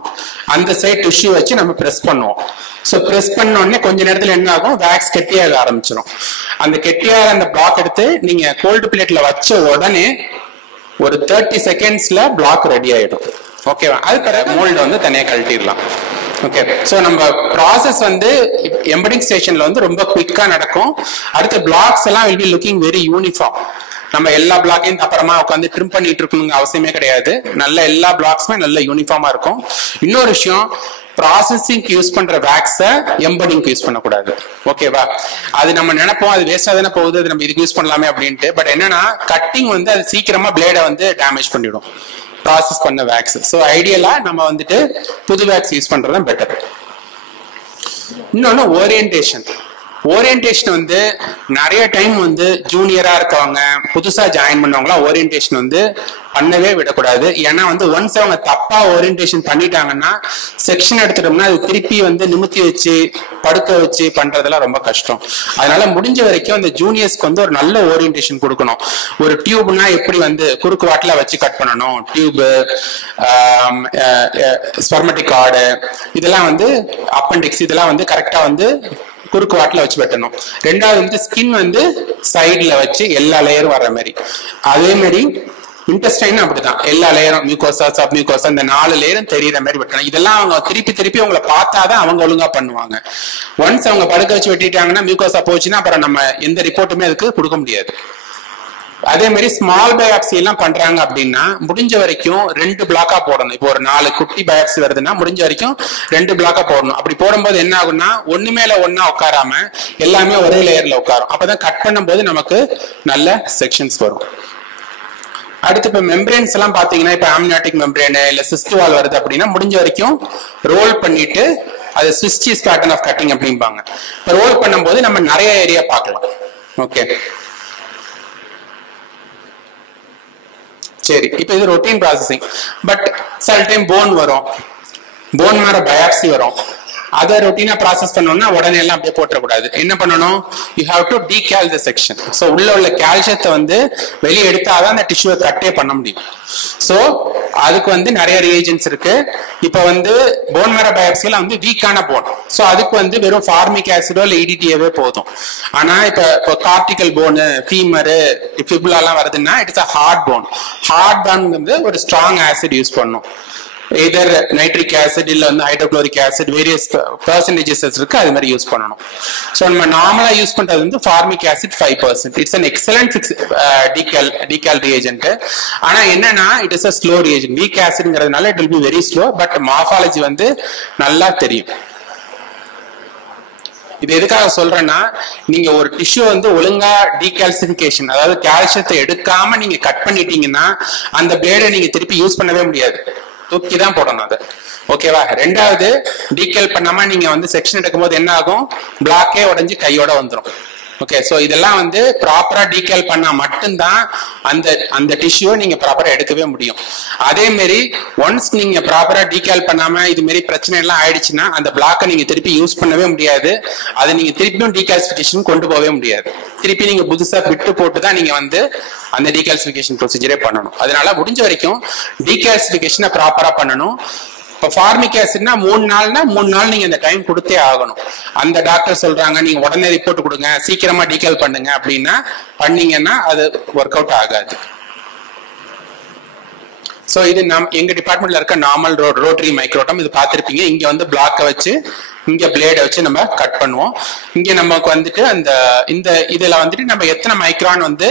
அந்த சைடு டிஷ்யூ வச்சு நம்ம பிரஸ் பண்ணுவோம். சோ பிரஸ் பண்ண உடனே கொஞ்ச நேரத்துல என்ன ஆகும், வேக்ஸ் கெட்டியாக ஆரம்பிச்சிடும். அந்த கெட்டியாக அந்த பிளாக் எடுத்து நீங்க கோல்டு பிளேட்ல வச்ச உடனே ஒரு 30 செகண்ட்ஸ்ல பிளாக் ரெடி ஆயிடும். ஓகேவா, அது பிறகு மோல்டு வந்து தனியாக கழட்டிடலாம். ஓகே, சோ நம்ம ப்ராசஸ் வந்து எம்பெடிங் ஸ்டேஷன்ல வந்து ரொம்ப குயிக்கா நடக்கும். அடுத்த பிளாக்ஸ் எல்லாம் will be looking very uniform. நம்ம எல்லா பிளாக்கையும் அப்புறமா உட்காந்து ட்ரிம் பண்ணிட்டு இருக்கணுங்க அவசியமே கிடையாது. நல்ல எல்லா பிளாக்ஸுமே நல்ல யூனிஃபார்மா இருக்கும். இன்னொரு விஷயம், ப்ராசஸிங் யூஸ் பண்ற வேக்ஸை எம்பெடிங் யூஸ் பண்ணக்கூடாது. ஓகேவா, அது நம்ம நினைப்போம் அது வேஸ்டா தானே போகுது, அது நம்ம இதுக்கு யூஸ் பண்ணலாமே அப்படின்ட்டு. பட் என்னன்னா கட்டிங் வந்து அது சீக்கிரமா பிளேடை வந்து டேமேஜ் பண்ணிடும் ப்ராசஸ் பண்ண வேக்ஸ். ஸோ ஐடியலா நம்ம வந்துட்டு புது வேக்ஸ் யூஸ் பண்றது பெட்டர். இன்னொன்னு ஓரியன்டேஷன் வந்து நிறைய டைம் வந்து ஜூனியரா இருக்கவங்க புதுசா ஜாயின் பண்ணவங்களாம் ஓரியன்டேஷன் வந்து பண்ணவே விடக்கூடாது. ஏன்னா வந்து ஒன்ஸ் அவங்க தப்பா ஓரியன்டேஷன் பண்ணிட்டாங்கன்னா செக்ஷன் எடுத்துட்டோம்னா அது திருப்பி வந்து நிமித்தி வச்சு படுக்க வச்சு பண்றதெல்லாம் ரொம்ப கஷ்டம். அதனால முடிஞ்ச வரைக்கும் அந்த ஜூனியர்ஸ்க்கு வந்து ஒரு நல்ல ஓரியன்டேஷன் கொடுக்கணும். ஒரு டியூப்னா எப்படி வந்து குறுக்கு வாட்டில வச்சு கட் பண்ணணும், டியூப், ஸ்பெர்மட்டிக் கார்டு, இதெல்லாம் வந்து அப்பெண்டிக்ஸ், இதெல்லாம் வந்து கரெக்டா வந்து குறுக்கு வாட்டில் வச்சு வெட்டணும். ரெண்டாவது வந்து ஸ்கின் வந்து சைட்ல வச்சு எல்லா லேயரும் வர்ற மாதிரி. அதே மாதிரி இன்டெஸ்டைன் அப்படிதான், எல்லா லேயரும் மியூகோசா, சப் மியூகோசா, இந்த 4 லேயரும் தெரியுற மாதிரி வெட்டணும். இதெல்லாம் அவங்க திருப்பி அவங்களை பார்த்தாதான் அவங்க ஒழுங்கா பண்ணுவாங்க. ஒன்ஸ் அவங்க படுக்க வச்சு வெட்டிட்டாங்கன்னா மியூகோசா போச்சுன்னா அப்புறம் நம்ம எந்த ரிப்போர்ட்டுமே அதுக்கு கொடுக்க முடியாது. அதே மாதிரி ஸ்மால் பயாப்சி எல்லாம் பண்றாங்க அப்படின்னா முடிஞ்ச வரைக்கும் 2 பிளாக்கா போடணும். இப்போ ஒரு 4 குட்டி பயாப்சி வருதுன்னா முடிஞ்ச வரைக்கும் 2 பிளாக்கா போடணும். அப்படி போடும்போது என்ன ஆகும்னா ஒண்ணு மேல ஒன்னா உட்காராம எல்லாமே ஒரே லேயர்ல உட்காரும். அப்பதான் கட் பண்ணும்போது நமக்கு நல்ல செக்ஷன்ஸ் வரும். அடுத்து இப்ப மெம்பரேன்ஸ் எல்லாம் பாத்தீங்கன்னா இப்ப ஆம்னியாட்டிக் மெம்பரேன் இல்ல சிஸ்ட் வால் வருது அப்படின்னா முடிஞ்ச வரைக்கும் ரோல் பண்ணிட்டு அது Swiss cheese pattern of cutting அப்படிம்பாங்க. இப்ப ரோல் பண்ணும்போது நம்ம நிறைய ஏரியா பார்க்கலாம். ஓகே, சரி, இப்ப இது ரொட்டீன் ப்ராசஸிங். பட் சில டைம் போன் மேல பயாப்சி வரும். அதை ரொட்டீனா ப்ராசஸ் பண்ணணும்னா உடனே எல்லாம் அப்படியே போட்டக்கூடாது. என்ன பண்ணணும், you have to decal the section. So உள்ள கால்சியத்தை வந்து வெளியே எடுத்தாதான் அந்த டிஷ்யூவை கட்டே பண்ண முடியும். ஸோ அதுக்கு வந்து நிறைய ரியேஜென்ட்ஸ் இருக்கு. இப்போ வந்து போன் மேரோ பயாப்சில வந்து வீக்கான போன், ஸோ அதுக்கு வந்து வெறும் ஃபார்மிக் ஆசிடோ இல்லை EDTA போதும். ஆனா இப்போ கார்டிகல் போனு, ஃபீமரு, ஃபிபுலாலாம் வருதுன்னா it's a hard bone. Hard bone வந்து ஒரு ஸ்ட்ராங் ஆசிட் யூஸ் பண்ணும். either nitric acid இல்ல வந்து hydrochloric acid, various percentages இருக்கு, அது மாதிரி யூஸ் பண்ணணும். ஸோ நம்ம நார்மலா யூஸ் பண்றது வந்து formic acid 5%. It's an excellent decal reagent. ஆனா என்னன்னா it is a slow reagent. weak acidங்கிறதுனால it will be very slow, but morphology வந்து நல்லா தெரியும். இது எதுக்காக சொல்றேன்னா, நீங்க ஒரு டிஷ்யூ வந்து ஒழுங்கா டீகால்சிபிகேஷன், அதாவது கால்சியத்தை எடுக்காம நீங்க கட் பண்ணிட்டீங்கன்னா அந்த பிளேடை நீங்க திருப்பி யூஸ் பண்ணவே முடியாது, தூக்கி தான் போடணும் அது. ஓகேவா? ரெண்டாவது, டீகேல் பண்ணாம நீங்க வந்து செக்ஷன் எடுக்கும் போது என்ன ஆகும், பிளாக்கே உடஞ்சி கையோட வந்துடும். ஓகே, சோ இதெல்லாம் வந்து ப்ராப்பரா டீகேல் பண்ணா மட்டும்தான் அந்த டிஷ்யூவை நீங்க ப்ராப்பரா எடுக்கவே முடியும். அதே மாதிரி ஒன்ஸ் நீங்க ப்ராப்பரா டீகேல் பண்ணாம இது மாதிரி பிரச்சனை எல்லாம் ஆயிடுச்சுன்னா அந்த பிளாக்கை நீங்க திருப்பி யூஸ் பண்ணவே முடியாது. அதை நீங்க திருப்பியும் டீகால்சிபிகேஷன் கொண்டு போகவே முடியாது. திருப்பி நீங்க புதுசா விட்டு போட்டு தான் நீங்க வந்து அந்த டீகால்சிபிகேஷன் ப்ரொசீஜரே பண்ணணும். அதனால முடிஞ்ச வரைக்கும் டீகால்சிபிகேஷனை ப்ராப்பரா பண்ணணும். இப்போ ஃபார்மிக் ஆசிட்னா 3 நாள் நீங்க அந்த டைம் கொடுத்தே ஆகணும். அந்த டாக்டர் சொல்றாங்க நீங்க உடனே ரிப்போர்ட் கொடுங்க, சீக்கிரமா டீகேல் பண்ணுங்க அப்படின்னா பண்ணீங்கன்னா அது ஒர்க் அவுட் ஆகாது. ஸோ இது எங்க டிபார்ட்மெண்ட்ல இருக்க நார்மல் ரோட்டரி மைக்ரோட்டம், இது பார்த்திருப்பீங்க. இங்க வந்து பிளாக்கை வச்சு இங்க பிளேடை வச்சு நம்ம கட் பண்ணுவோம். இங்க நமக்கு வந்துட்டு இந்த இதுல வந்துட்டு நம்ம எத்தனை மைக்ரான் வந்து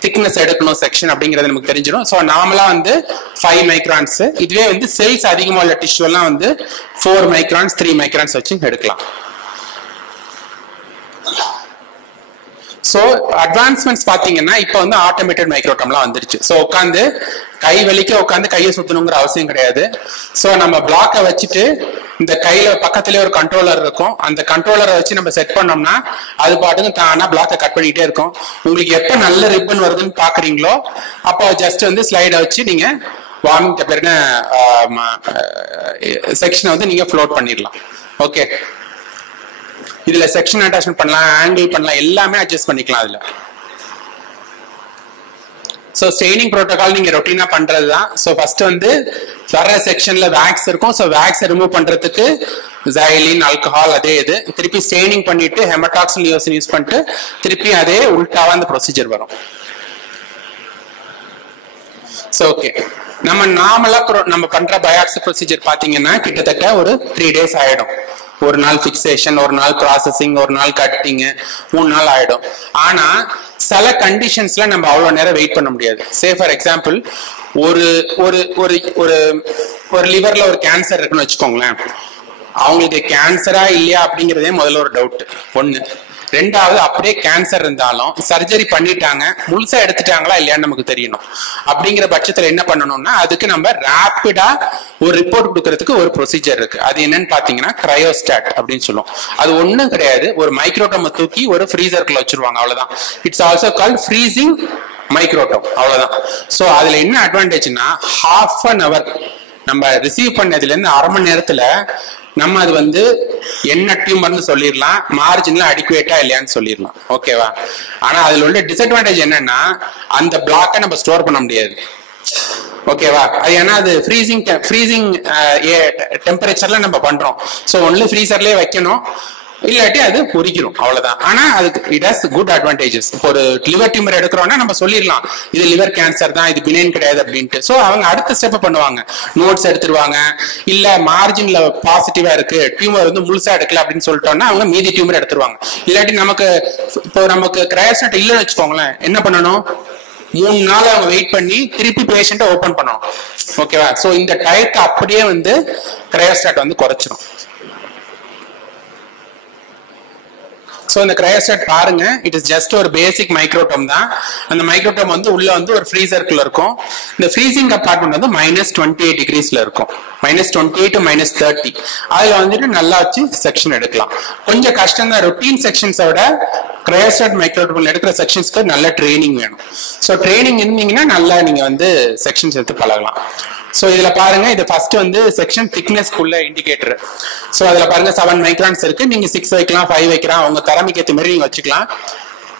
திக்னஸ் எடுக்கணும் செக்ஷன் அப்படிங்கிறது நமக்கு தெரிஞ்சிடும். ஸோ நார்மலா வந்து 5 மைக்ரான்ஸ். இதுவே வந்து செல்ஸ் அதிகமா உள்ள டிஷ்யூ எல்லாம் வந்து 4 மைக்ரான்ஸ் 3 மைக்ரான்ஸ் வச்சு எடுக்கலாம். ஸோ அட்வான்ஸ்மெண்ட்ஸ் பார்த்தீங்கன்னா இப்போ வந்து ஆட்டோமேட்டட் மைக்ரோட்டம்லாம் வந்துருச்சு. ஸோ உட்காந்து கை வலிக்க உட்காந்து கையை சுற்றணுங்கிற அவசியம் கிடையாது. ஸோ நம்ம பிளாக்கை வச்சுட்டு இந்த கையில பக்கத்துலேயே ஒரு கண்ட்ரோலர் இருக்கும். அந்த கண்ட்ரோலரை வச்சு நம்ம செட் பண்ணோம்னா அது பாட்டுக்கு தானா பிளாக்கை கட் பண்ணிக்கிட்டே இருக்கும். உங்களுக்கு எப்போ நல்ல ரிப்பன் வருதுன்னு பார்க்குறீங்களோ அப்போ ஜஸ்ட் வந்து ஸ்லைடை வச்சு நீங்கள் வார்மிங் டெம்பரேச்சர் செக்ஷனை வந்து நீங்கள் ஃப்ளோட் பண்ணிடலாம். ஓகே, இதுல செக்ஷன் அட்டாச்மெண்ட் பண்ணலாம், ஆங்கிள் பண்ணலாம், எல்லாமே அட்ஜஸ்ட் பண்ணிக்கலாம் அதுல. ஸோ ஸ்டெய்னிங் ப்ரோட்டோகால் நீங்க ரொட்டீனா பண்றது தான். ஸோ ஃபர்ஸ்ட் வந்து வர்ற செக்ஷன்ல வேக்ஸ் இருக்கும். ஸோ வேக்ஸை ரிமூவ் பண்றதுக்கு ஜைலின், ஆல்கஹால் அதே இது திருப்பி ஸ்டெய்னிங் பண்ணிட்டு ஹெமடாக்சின் லியோசின் யூஸ் பண்ணிட்டு திருப்பி அதே உல்டாவா அந்த ப்ரொசீஜர் வரும். ஸோ ஓகே, நம்ம நார்மலா நம்ம பண்ற பயாப்சி ப்ரொசீஜர் பாத்தீங்கன்னா கிட்டத்தட்ட ஒரு 3 days ஆயிடும். ஒரு நாள் பிக்சேஷன், ஒரு நாள் ப்ராசஸிங், ஒரு நாள் கட்டிங், 3 நாள் ஆயிடும். ஆனா சில கண்டிஷன்ஸ்ல நம்ம அவ்வளவு நேரம் வெயிட் பண்ண முடியாது. சே ஃபார் எக்ஸாம்பிள் ஒரு ஒரு ஒரு ஒரு ஒரு லிவர்ல ஒரு கேன்சர் இருக்குன்னு வச்சுக்கோங்களேன். அவங்களுக்கு கேன்சரா இல்லையா அப்படிங்கிறதே முதல்ல ஒரு டவுட் ஒண்ணு. ரெண்டாவது, அப்படியே கேன்சர் இருந்தாலும் சர்ஜரி பண்ணிட்டாங்க, முழுசா எடுத்துட்டாங்களா இல்லையான்னு நமக்கு தெரியணும். அப்படிங்கிற பட்சத்துல என்ன பண்ணணும்னா அதுக்கு நம்ம ரேப்பிடா ஒரு ரிப்போர்ட் கொடுக்கறதுக்கு ஒரு ப்ரொசீஜர் இருக்கு. அது என்னன்னு பாத்தீங்கன்னா கிரையோஸ்டாட் அப்படின்னு சொல்லுவோம். அது ஒண்ணும் கிடையாது, ஒரு மைக்ரோட்டோமை தூக்கி ஒரு ஃப்ரீசருக்குள்ள வச்சிருவாங்க, அவ்வளவுதான். இட்ஸ் ஆல்சோ கால்ட் ஃப்ரீசிங் மைக்ரோட்டோம், அவ்வளவுதான். ஸோ அதுல என்ன அட்வான்டேஜ்னா ½ an hour நம்ம ரிசீவ் பண்ணதுல இருந்து அரை மணி நேரத்துல நம்ம அது வந்து என்ன டியூமர்னு சொல்லிடலாம், மார்ஜின்ல அடிக்குவேட்டா இல்லையான்னு சொல்லிடலாம். ஓகேவா? ஆனா அதுல உள்ள டிஸ்அட்வான்டேஜ் என்னன்னா அந்த பிளாக்கை நம்ம ஸ்டோர் பண்ண முடியாது. ஓகேவா? அது ஏன்னா அது ஃப்ரீசிங் டெம்பரேச்சர்ல நம்ம பண்றோம். ஸோ ஒன்லி ஃப்ரீசர்லயே வைக்கணும், இல்லாட்டி அது பொரிக்கிறோம், அவ்வளவுதான். ஆனா அதுக்கு இட் ஹாஸ் குட் அட்வான்டேஜஸ். இப்போ ஒரு லிவர் டியூமர் எடுக்கிறோம்னா நம்ம சொல்லிடலாம் இது லிவர் கேன்சர் தான், இது பினைன் கிடையாது அப்படின்ட்டு. ஸோ அவங்க அடுத்த ஸ்டெப் பண்ணுவாங்க, நோட்ஸ் எடுத்துருவாங்க. இல்ல மார்ஜின்ல பாசிட்டிவா இருக்கு, டியூமர் வந்து முழுசா எடுக்கல அப்படின்னு சொல்லிட்டோம்னா அவங்க மீதி டியூமர் எடுத்துருவாங்க. இல்லாட்டி நமக்கு கிரையோஸ்டாட் இல்லைன்னு வச்சுக்கோங்களேன், என்ன பண்ணணும், 3 நாள் அவங்க வெயிட் பண்ணி திருப்பி பேஷண்ட்டை ஓபன் பண்ணணும். ஓகேவா? ஸோ இந்த டயத்தை அப்படியே வந்து கிரையோஸ்டாட் வந்து குறைச்சிடும். ஸோ இந்த கிரையோஸ்டாட் பாருங்க, இட் இஸ் ஜஸ்ட் ஒரு பேசிக் மைக்ரோட்டோம் தான். அந்த மைக்ரோட்டோம் வந்து உள்ள வந்து ஒரு ஃப்ரீசருக்குள்ள இருக்கும். இந்த ஃப்ரீசிங் கம்பார்ட்மெண்ட் வந்து -28 degreesல இருக்கும், -28 to -30. அதுல வந்துட்டு நல்லா வச்சு செக்ஷன் எடுக்கலாம். கொஞ்சம் கஷ்டம் தான், ரொட்டீன் செக்ஷன்ஸோட கிரையோஸ்டாட் மைக்ரோட்டோம் எடுக்கிற செக்ஷன்ஸ்க்கு நல்ல ட்ரைனிங் வேணும். ஸோ ட்ரைனிங் இருந்தீங்கன்னா நல்லா நீங்க வந்து செக்ஷன்ஸ் எடுத்து பழகலாம். ஸோ இதுல பாருங்க, இது ஃபர்ஸ்ட் வந்து செக்ஷன் திக்னஸ்க்குள்ள இண்டிகேட்டர். ஸோ அதுல பாருங்க 7 மைக்ரான்ஸ் இருக்கு. நீங்க 6 வைக்கலாம், 5 வைக்கலாம், உங்க திறமைக்கு ஏற்ற மாதிரி நீங்க வச்சுக்கலாம்.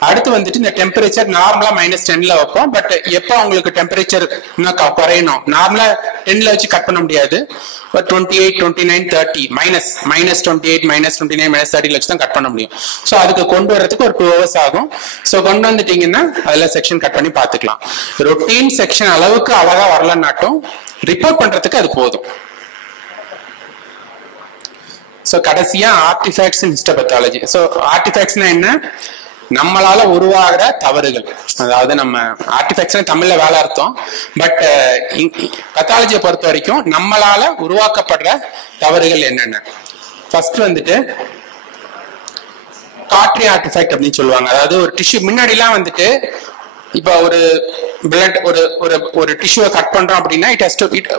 அடுத்து வந்துட்டு இந்த டெம்பரேச்சர் நார்மலா -10ல வைப்போம். பட் எப்போ உங்களுக்கு டெம்பரேச்சர் இன்னும் குறையணும், நார்மலா 10ல வச்சு கட் பண்ண முடியாது. 28, 29, 30 -28, -29, -30 வச்சு தான் கட் பண்ண முடியும். ஸோ அதுக்கு கொண்டு வர்றதுக்கு ஒரு 2 hours ஆகும். ஸோ கொண்டு வந்துட்டீங்கன்னா அதுல செக்ஷன் கட் பண்ணி பார்த்துக்கலாம். ரொட்டீன் செக்ஷன் அளவுக்கு அழகா வரலன்னாட்டும் ரிப்போர்ட் பண்றதுக்கு அது போதும். ஸோ கடைசியா ஆர்டிஃபேக்ட்ஸ் இன் ஹிஸ்டோபேத்தாலஜி. ஸோ ஆர்டிஃபேக்ட்ஸ்னா என்ன, நம்மளால உருவாகிற தவறுகள். அதாவது நம்ம ஆர்டிஃபேக்ட்ஸ் தமிழ்ல வேலை அர்த்தம், பட் பெத்தாலஜியை பொறுத்த வரைக்கும் நம்மளால உருவாக்கப்படுற தவறுகள் என்னென்ன. ஃபர்ஸ்ட் வந்துட்டு காட்ரி ஆர்டிஃபேக்ட் அப்படின்னு சொல்லுவாங்க. அதாவது ஒரு டிஷ்யூ முன்னாடிலாம் வந்துட்டு இப்போ ஒரு பிளட் ஒரு டிஷ்யூவை கட் பண்றோம் அப்படின்னா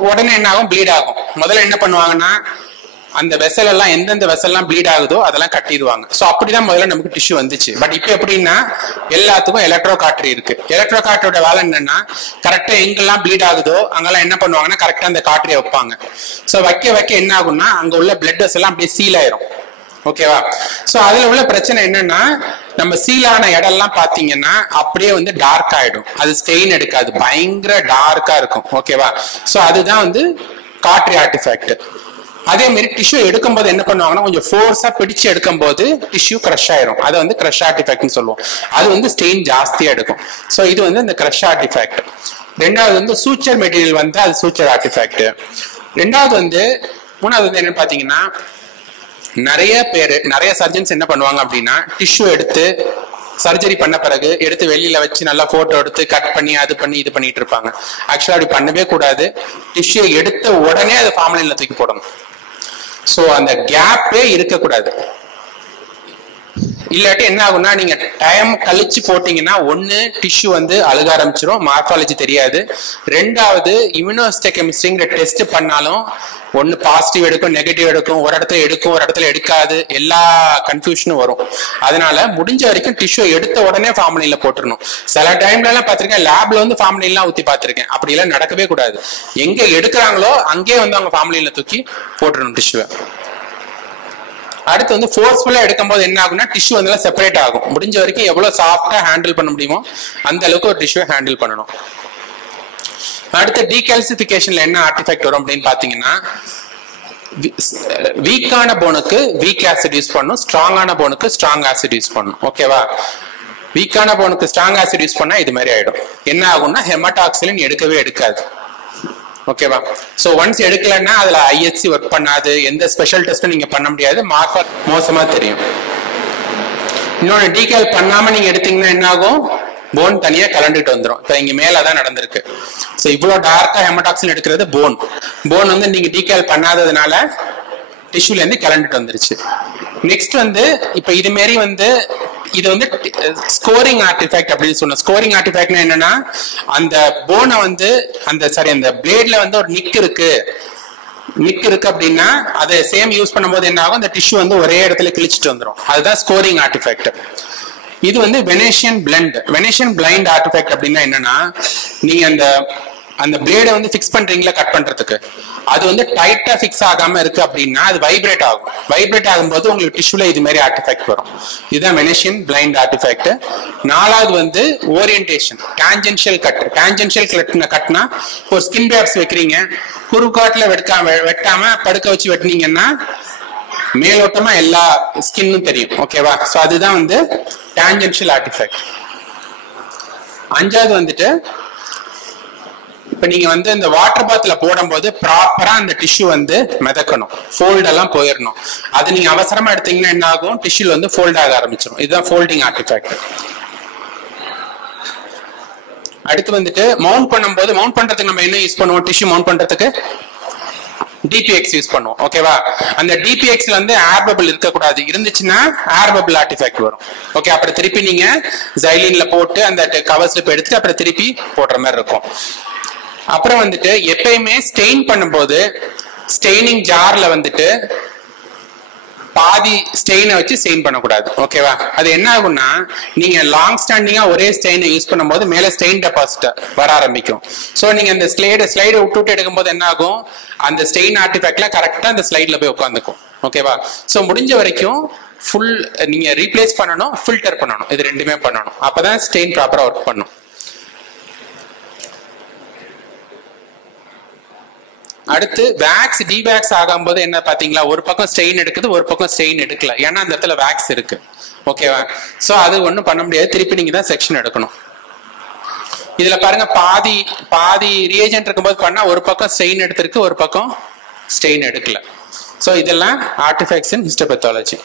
உடனே என்ன ஆகும், ப்ளீட் ஆகும். முதல்ல என்ன பண்ணுவாங்கன்னா அந்த வெசல் எல்லாம் எந்தெந்த வெசல்லாம் ப்ளீட் ஆகுதோ அதெல்லாம் கட்டிடுவாங்க. ஸோ அப்படிதான் முதல்ல நமக்கு டிஷ்யூ வந்துச்சு. பட் இப்போ எப்படின்னா எல்லாத்துக்கும் எலக்ட்ரோ காட்ரி இருக்கு. எலக்ட்ரோ காட்ரியோட வேலை என்னன்னா கரெக்டா எங்கெல்லாம் ப்ளீட் ஆகுதோ அங்கெல்லாம் என்ன பண்ணுவாங்கன்னா கரெக்டா அந்த காட்ரியை வைப்பாங்க. ஸோ வைக்க என்ன ஆகும்னா அங்க உள்ள பிளட் வெசல் எல்லாம் அப்படியே சீல் ஆயிரும். ஓகேவா? ஸோ அதுல உள்ள பிரச்சனை என்னன்னா நம்ம சீலான இடம்லாம் பாத்தீங்கன்னா அப்படியே வந்து டார்க் ஆயிடும், அது ஸ்டெயின் எடுக்காது, பயங்கர டார்க்கா இருக்கும். ஓகேவா? ஸோ அதுதான் வந்து காட்ரி ஆர்டிஃபேக்ட். அதே மாதிரி டிஷ்யூ எடுக்கும் போது என்ன பண்ணுவாங்கன்னா கொஞ்சம் ஃபோர்ஸா பிடிச்சு எடுக்கும் போது டிஷ்யூ கிரஷ் ஆயிரும். அதை வந்து கிரஷ் ஆர்டிஃபேக்ட்னு சொல்லுவோம். அது வந்து ஸ்டெயின் ஜாஸ்தியா எடுக்கும். ஸோ இது வந்து இந்த கிரஷ் ஆர்டிஃபேக்ட். ரெண்டாவது வந்து சூச்சர் மெட்டீரியல் வந்து அது சூச்சர் ஆர்டிஃபேக்ட். மூணாவது வந்து என்னன்னு பாத்தீங்கன்னா நிறைய சர்ஜன்ஸ் என்ன பண்ணுவாங்க அப்படின்னா டிஷ்யூ எடுத்து சர்ஜரி பண்ண பிறகு எடுத்து வெளியில வச்சு நல்லா போட்டோ எடுத்து கட் பண்ணி அது பண்ணி இது பண்ணிட்டு இருப்பாங்க. ஆக்சுவலா அப்படி பண்ணவே கூடாது. டிஷ்யூ எடுத்த உடனே அதை ஃபார்மலின்ல தூக்கி போடணும். ஸோ அந்த கேப்பே இருக்கக்கூடாது. இல்லாட்டி என்ன ஆகும்னா நீங்க டைம் கழிச்சு போட்டீங்கன்னா ஒன்னு டிஷ்யூ வந்து அழுக ஆரம்பிச்சிடும், மார்பாலஜி தெரியாது. ரெண்டாவது இம்யூனோஹிஸ்டோகெமிஸ்ட்ரிங்கிற டெஸ்ட் பண்ணாலும் ஒன்னு பாசிட்டிவ் எடுக்கும், நெகட்டிவ் எடுக்கும், ஒரு இடத்துல எடுக்கும், ஒரு இடத்துல எடுக்காது, எல்லா கன்ஃபியூஷனும் வரும். அதனால முடிஞ்ச வரைக்கும் டிஷ்யூ எடுத்த உடனே ஃபார்மலின்ல போட்டுருணும். சில டைம்ல எல்லாம் பாத்திருக்கேன், லேப்ல வந்து ஃபார்மலின்லாம் ஊத்தி பாத்திருக்கேன். அப்படி எல்லாம் நடக்கவே கூடாது. எங்க எடுக்கிறாங்களோ அங்கேயே வந்து அவங்க ஃபார்மலின்ல தூக்கி போட்டுருணும் டிஷ்யூவை. அடுத்து வந்து ஃபோர்ஸ்ஃபுல்லா எடுக்கும் போது என்ன ஆகும்னா டிஷ்யூ வந்து செப்பரேட் ஆகும். முடிஞ்ச வரைக்கும் எவ்வளவு சாஃப்டா ஹேண்டில் பண்ண முடியுமோ அந்த அளவுக்கு ஒரு டிஷ்யூ ஹேண்டில் பண்ணணும். அடுத்து டீகால்சிஃபிகேஷன்ல என்ன ஆர்டிஃபெக்ட் வரும் அப்படின்னு பாத்தீங்கன்னா, வீக்கான போனுக்கு வீக் ஆசிட் யூஸ் பண்ணும், ஸ்ட்ராங்கான போனுக்கு ஸ்ட்ராங் ஆசிட் யூஸ் பண்ணும். ஓகேவா? வீக்கான போனுக்கு ஸ்ட்ராங் ஆசிட் யூஸ் பண்ணா இது மாதிரி ஆயிடும். என்ன ஆகும்னா ஹெமடாக்சிலின் எடுக்கவே எடுக்காது. ஓகேவா? சோ ஒன்ஸ் எடுக்கலன்னா அதுல ஐஎஸ்சி ஒர்க் பண்ணாது, எந்த ஸ்பெஷல் டெஸ்டும் நீங்க பண்ண முடியாது, மார்க் மோசமா தெரியும். இன்னொன்னு டீகால் பண்ணாம நீங்க எடுத்தீங்கன்னா என்ன ஆகும், போன் தனியா கலண்டுட்டு வந்துடும். இப்ப இங்க மேலதான் நடந்திருக்கு. சோ இவ்வளவு டார்க்கா ஹெமடாக்சின் எடுக்கிறது போன் வந்து நீங்க டீகால் பண்ணாததுனால டிஷ்யூல இருந்து கலண்டுட்டு வந்துருச்சு. நெக்ஸ்ட் வந்து இப்ப இது மாரி வந்து இது வந்து ஸ்கோரிங் ஆர்டிஃபேக்ட் அப்படின்னு சொன்னோம். ஸ்கோரிங் ஆர்டிஃபேக்ட்னா என்னன்னா, அந்த போனை வந்து அந்த பிளேட்ல வந்து ஒரு நிக் இருக்கு அப்படின்னா அதை சேம் யூஸ் பண்ணும்போது என்ன ஆகும், அந்த டிஷ்யூ வந்து ஒரே இடத்துல கிழிச்சிட்டு வந்துடும். அதுதான் ஸ்கோரிங் ஆர்டிஃபேக்ட். இது வந்து வெனேஷியன் பிளைண்ட் ஆர்டிஃபேக்ட் அப்படின்னா என்னன்னா, நீங்க அந்த பிளேடை வந்து ஃபிக்ஸ் பண்றீங்களா கட் பண்றதுக்கு, அது வந்து டைட்டா ஃபிக்ஸ் ஆகாம இருக்கு அப்படின்னா அது வைப்ரேட் ஆகும். வைப்ரேட் ஆகும்போது உங்களுக்கு டிஷ்யூல இது மாதிரி ஆர்டிஃபேக்ட் வரும். இதுதான் வெனேஷியன் பிளைண்ட் ஆர்டிஃபேக்ட். நாலாவது வந்து ஓரியன்டேஷன், டான்ஜென்ஷியல் கட்னா ஒரு ஸ்கின் பேப்ஸ் வைக்கிறீங்க, குறுக்காட்டுல வெட்டாம படுக்க வச்சு வெட்டினீங்கன்னா மேலோட்டமா எல்லா ஸ்கின்னும் தெரியும். ஓகேவா? சோ அதுதான் வந்து டான்ஜென்ஷியல் ஆர்டிஃபேக்ட். அஞ்சாவது வந்துட்டு இப்ப நீங்க வந்து இந்த வாட்டர் பாத்ல போடும்போது ப்ராப்பரா அந்த டிஷ்யூ வந்து மிதக்கணும், ஃபோல்ட் எல்லாம் போயிடணும். அது நீங்க அவசரமா எடுத்தீங்கன்னா என்ன ஆகும், டிஷ்யூல வந்து ஃபோல்ட் ஆக ஆரம்பிச்சிடும். இதுதான் ஃபோல்டிங் ஆர்டிஃபேக்ட். அடுத்து வந்துட்டு மவுண்ட் பண்றதுக்கு நம்ம என்ன யூஸ் பண்ணுவோம், டிஷ்யூ மவுண்ட் பண்றதுக்கு டிபிஎக்ஸ் யூஸ் பண்ணுவோம். ஓகேவா? அந்த டிபிஎக்ஸ்ல வந்து ஏர் பபிள் இருக்க கூடாது, இருந்துச்சுன்னா ஏர் பபிள் ஆர்டிஃபேக்ட் வரும். ஓகே, அப்புறம் திருப்பி நீங்க ஜைலின்ல போட்டு அந்த கவர் ஸ்லிப் எடுத்துட்டு அப்புறம் திருப்பி போடுற மாதிரி இருக்கும். அப்புறம் வந்துட்டு எப்பயுமே ஸ்டெயின் பண்ணும்போது ஸ்டெயினிங் ஜார்ல வந்துட்டு பாதி ஸ்டெயினை வச்சு ஸ்டெயின் பண்ணக்கூடாது. ஓகேவா? அது என்ன ஆகும்னா, நீங்க லாங் ஸ்டாண்டிங்கா ஒரே ஸ்டெயினை யூஸ் பண்ணும்போது மேல ஸ்டெயின் டெபாசிட் வர ஆரம்பிக்கும். சோ நீங்க அந்த ஸ்லைடை விட்டு எடுக்கும்போது என்ன ஆகும், அந்த ஸ்டெயின் ஆர்டிஃபேக்ட்ல கரெக்டா அந்த ஸ்லைட்ல போய் உட்காந்துக்கும். ஓகேவா? சோ முடிஞ்ச வரைக்கும் ஃபுல் நீங்க ரீப்ளேஸ் பண்ணணும், ஃபில்டர் பண்ணணும், இது ரெண்டுமே பண்ணணும். அப்பதான் ஸ்டெயின் ப்ராப்பரா ஒர்க் பண்ணும். அடுத்து வேக்ஸ் டிவேக்ஸ் ஆகும்போது என்ன பாத்தீங்களா, ஒரு பக்கம் ஸ்டெயின் எடுக்குது, ஒரு பக்கம் ஸ்டெயின் எடுக்கல, ஏன்னா அந்த இடத்துல வேக்ஸ் இருக்கு. ஓகேவா? சோ அது ஒண்ணும் பண்ண முடியாது, திருப்பி நீங்க தான் செக்ஷன் எடுக்கணும். இதுல பாருங்க, பாதி ரியேஜென்ட் இருக்கும்போது பண்ணா ஒரு பக்கம் ஸ்டெயின் எடுத்திருக்கு, ஒரு பக்கம் ஸ்டெயின் எடுக்கல. சோ இதெல்லாம் ஆர்டிஃபேக்ட்ஸ் இன் ஹிஸ்டோபேத்தாலஜி.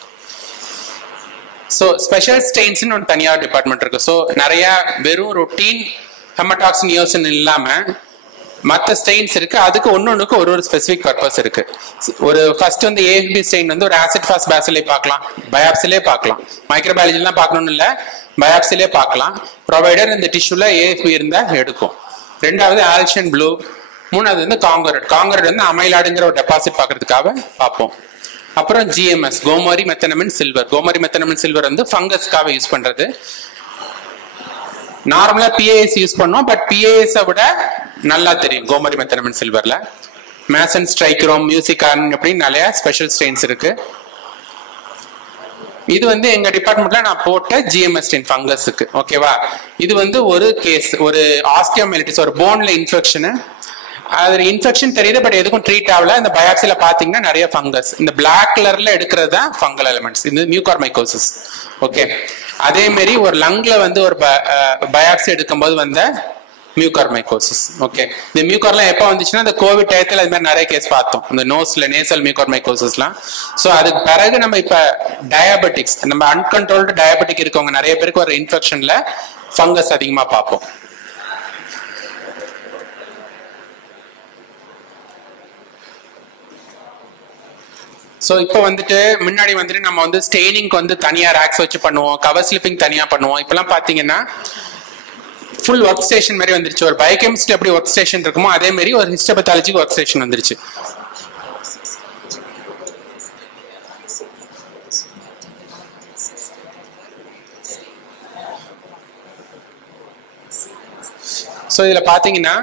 சோ ஸ்பெஷல் ஸ்டெயின்ஸ் ஒரு தனியா டிபார்ட்மெண்ட் இருக்கு. சோ நிறைய வெறும் ரொட்டீன் ஹெமடாக்சின் நியோசின் இல்லாம மற்ற ஸ்டெயின்ஸ் இருக்கு. அதுக்கு ஒன்னொன்னுக்கு ஒரு ஸ்பெசிபிக் பர்பஸ் இருக்கு. ஒரு ஃபர்ஸ்ட் வந்து ஏஎஃப்பி ஸ்டெயின் வந்து ஒரு ஆசிட் ஃபாஸ்ட் பேசிலே பார்க்கலாம், பயாப்சிலே பார்க்கலாம், மைக்ரோபயாலஜிலாம் பார்க்கணும்னு இல்லை, பயாப்சிலே பார்க்கலாம். ப்ரொவைடர் இந்த டிஷ்யூல ஏஎஃப்பி இருந்தா எடுக்கும். ரெண்டாவது ஆல்ஷியன் ப்ளூ. மூணாவது வந்து காங்கரட் வந்து அமைலாடுங்கிற ஒரு டெபாசிட் பார்க்கறதுக்காக பார்ப்போம். அப்புறம் ஜிஎம்எஸ், கோமரி மெத்தனமின் சில்வர் வந்து ஃபங்கஸ்க்காக யூஸ் பண்றது. நார்மலா பிஏஎஸ் யூஸ் பண்ணோம், பட் பிஏஎஸ் விட நல்லா தெரியும் கோமரி மெத்தனமின் சில்வர்ல. மேசன் ஸ்ட்ரைக்ரோம், மியூசிகான் அப்படின்னு நிறைய ஸ்பெஷல் ஸ்ட்ரெயின்ஸ் இருக்கு. இது வந்து எங்க டிபார்ட்மெண்ட்ல நான் போட்ட ஜிஎம்எஸ் ஸ்ட்ரெயின் ஃபங்கஸுக்கு. ஓகேவா? இது வந்து ஒரு கேஸ், ஒரு ஆஸ்டியோமைலிட்டிஸ், ஒரு போன்ல இன்ஃபெக்ஷன். அது இன்ஃபெக்ஷன் தெரியுது, பட் எதுக்கும் ட்ரீட் ஆகல. இந்த பயாப்சில பாத்தீங்கன்னா நிறைய ஃபங்கஸ், இந்த பிளாக் கலர்ல எடுக்கிறது தான் ஃபங்கல் எலிமெண்ட்ஸ், இந்த மியூகார்மைகோசிஸ். ஓகே, அதே மாதிரி ஒரு லங்ல வந்து ஒரு பயாப்சி எடுக்கும்போது வந்த மியூகார்மைகோசிஸ். ஓகே, இந்த மியூகார்லாம் எப்போ வந்துச்சுன்னா இந்த கோவிட் டயத்தில் அது மாதிரி நிறைய கேஸ் பார்த்தோம், இந்த நோஸ்ல நேசல் மியூகார்மைகோசிஸ்லாம். ஸோ அதுக்கு பிறகு நம்ம இப்ப டயபெட்டிக்ஸ், நம்ம அன்கண்ட்ரோல்டு டயபெட்டிக் இருக்கவங்க நிறைய பேருக்கு ஒரு இன்ஃபெக்ஷன்ல ஃபங்கஸ் அதிகமா பார்ப்போம். ஸோ இப்போ வந்துட்டு முன்னாடி வந்துட்டு நம்ம வந்து ஸ்டெயினிங்க்கு வந்து தனியாக ரேக்ஸ் வச்சு பண்ணுவோம், கவர் ஸ்லிப்பிங் தனியாக பண்ணுவோம். இப்போலாம் பார்த்தீங்கன்னா ஃபுல் ஒர்க் ஸ்டேஷன் மாதிரி வந்துருச்சு. ஒரு பயோகெமிஸ்ட்ரி எப்படி ஒர்க் ஸ்டேஷன் இருக்குமோ அதே மாதிரி ஒரு ஹிஸ்டோபத்தாலஜிக்கு ஒர்க் ஸ்டேஷன் வந்துருச்சு. ஸோ இதில் பார்த்தீங்கன்னா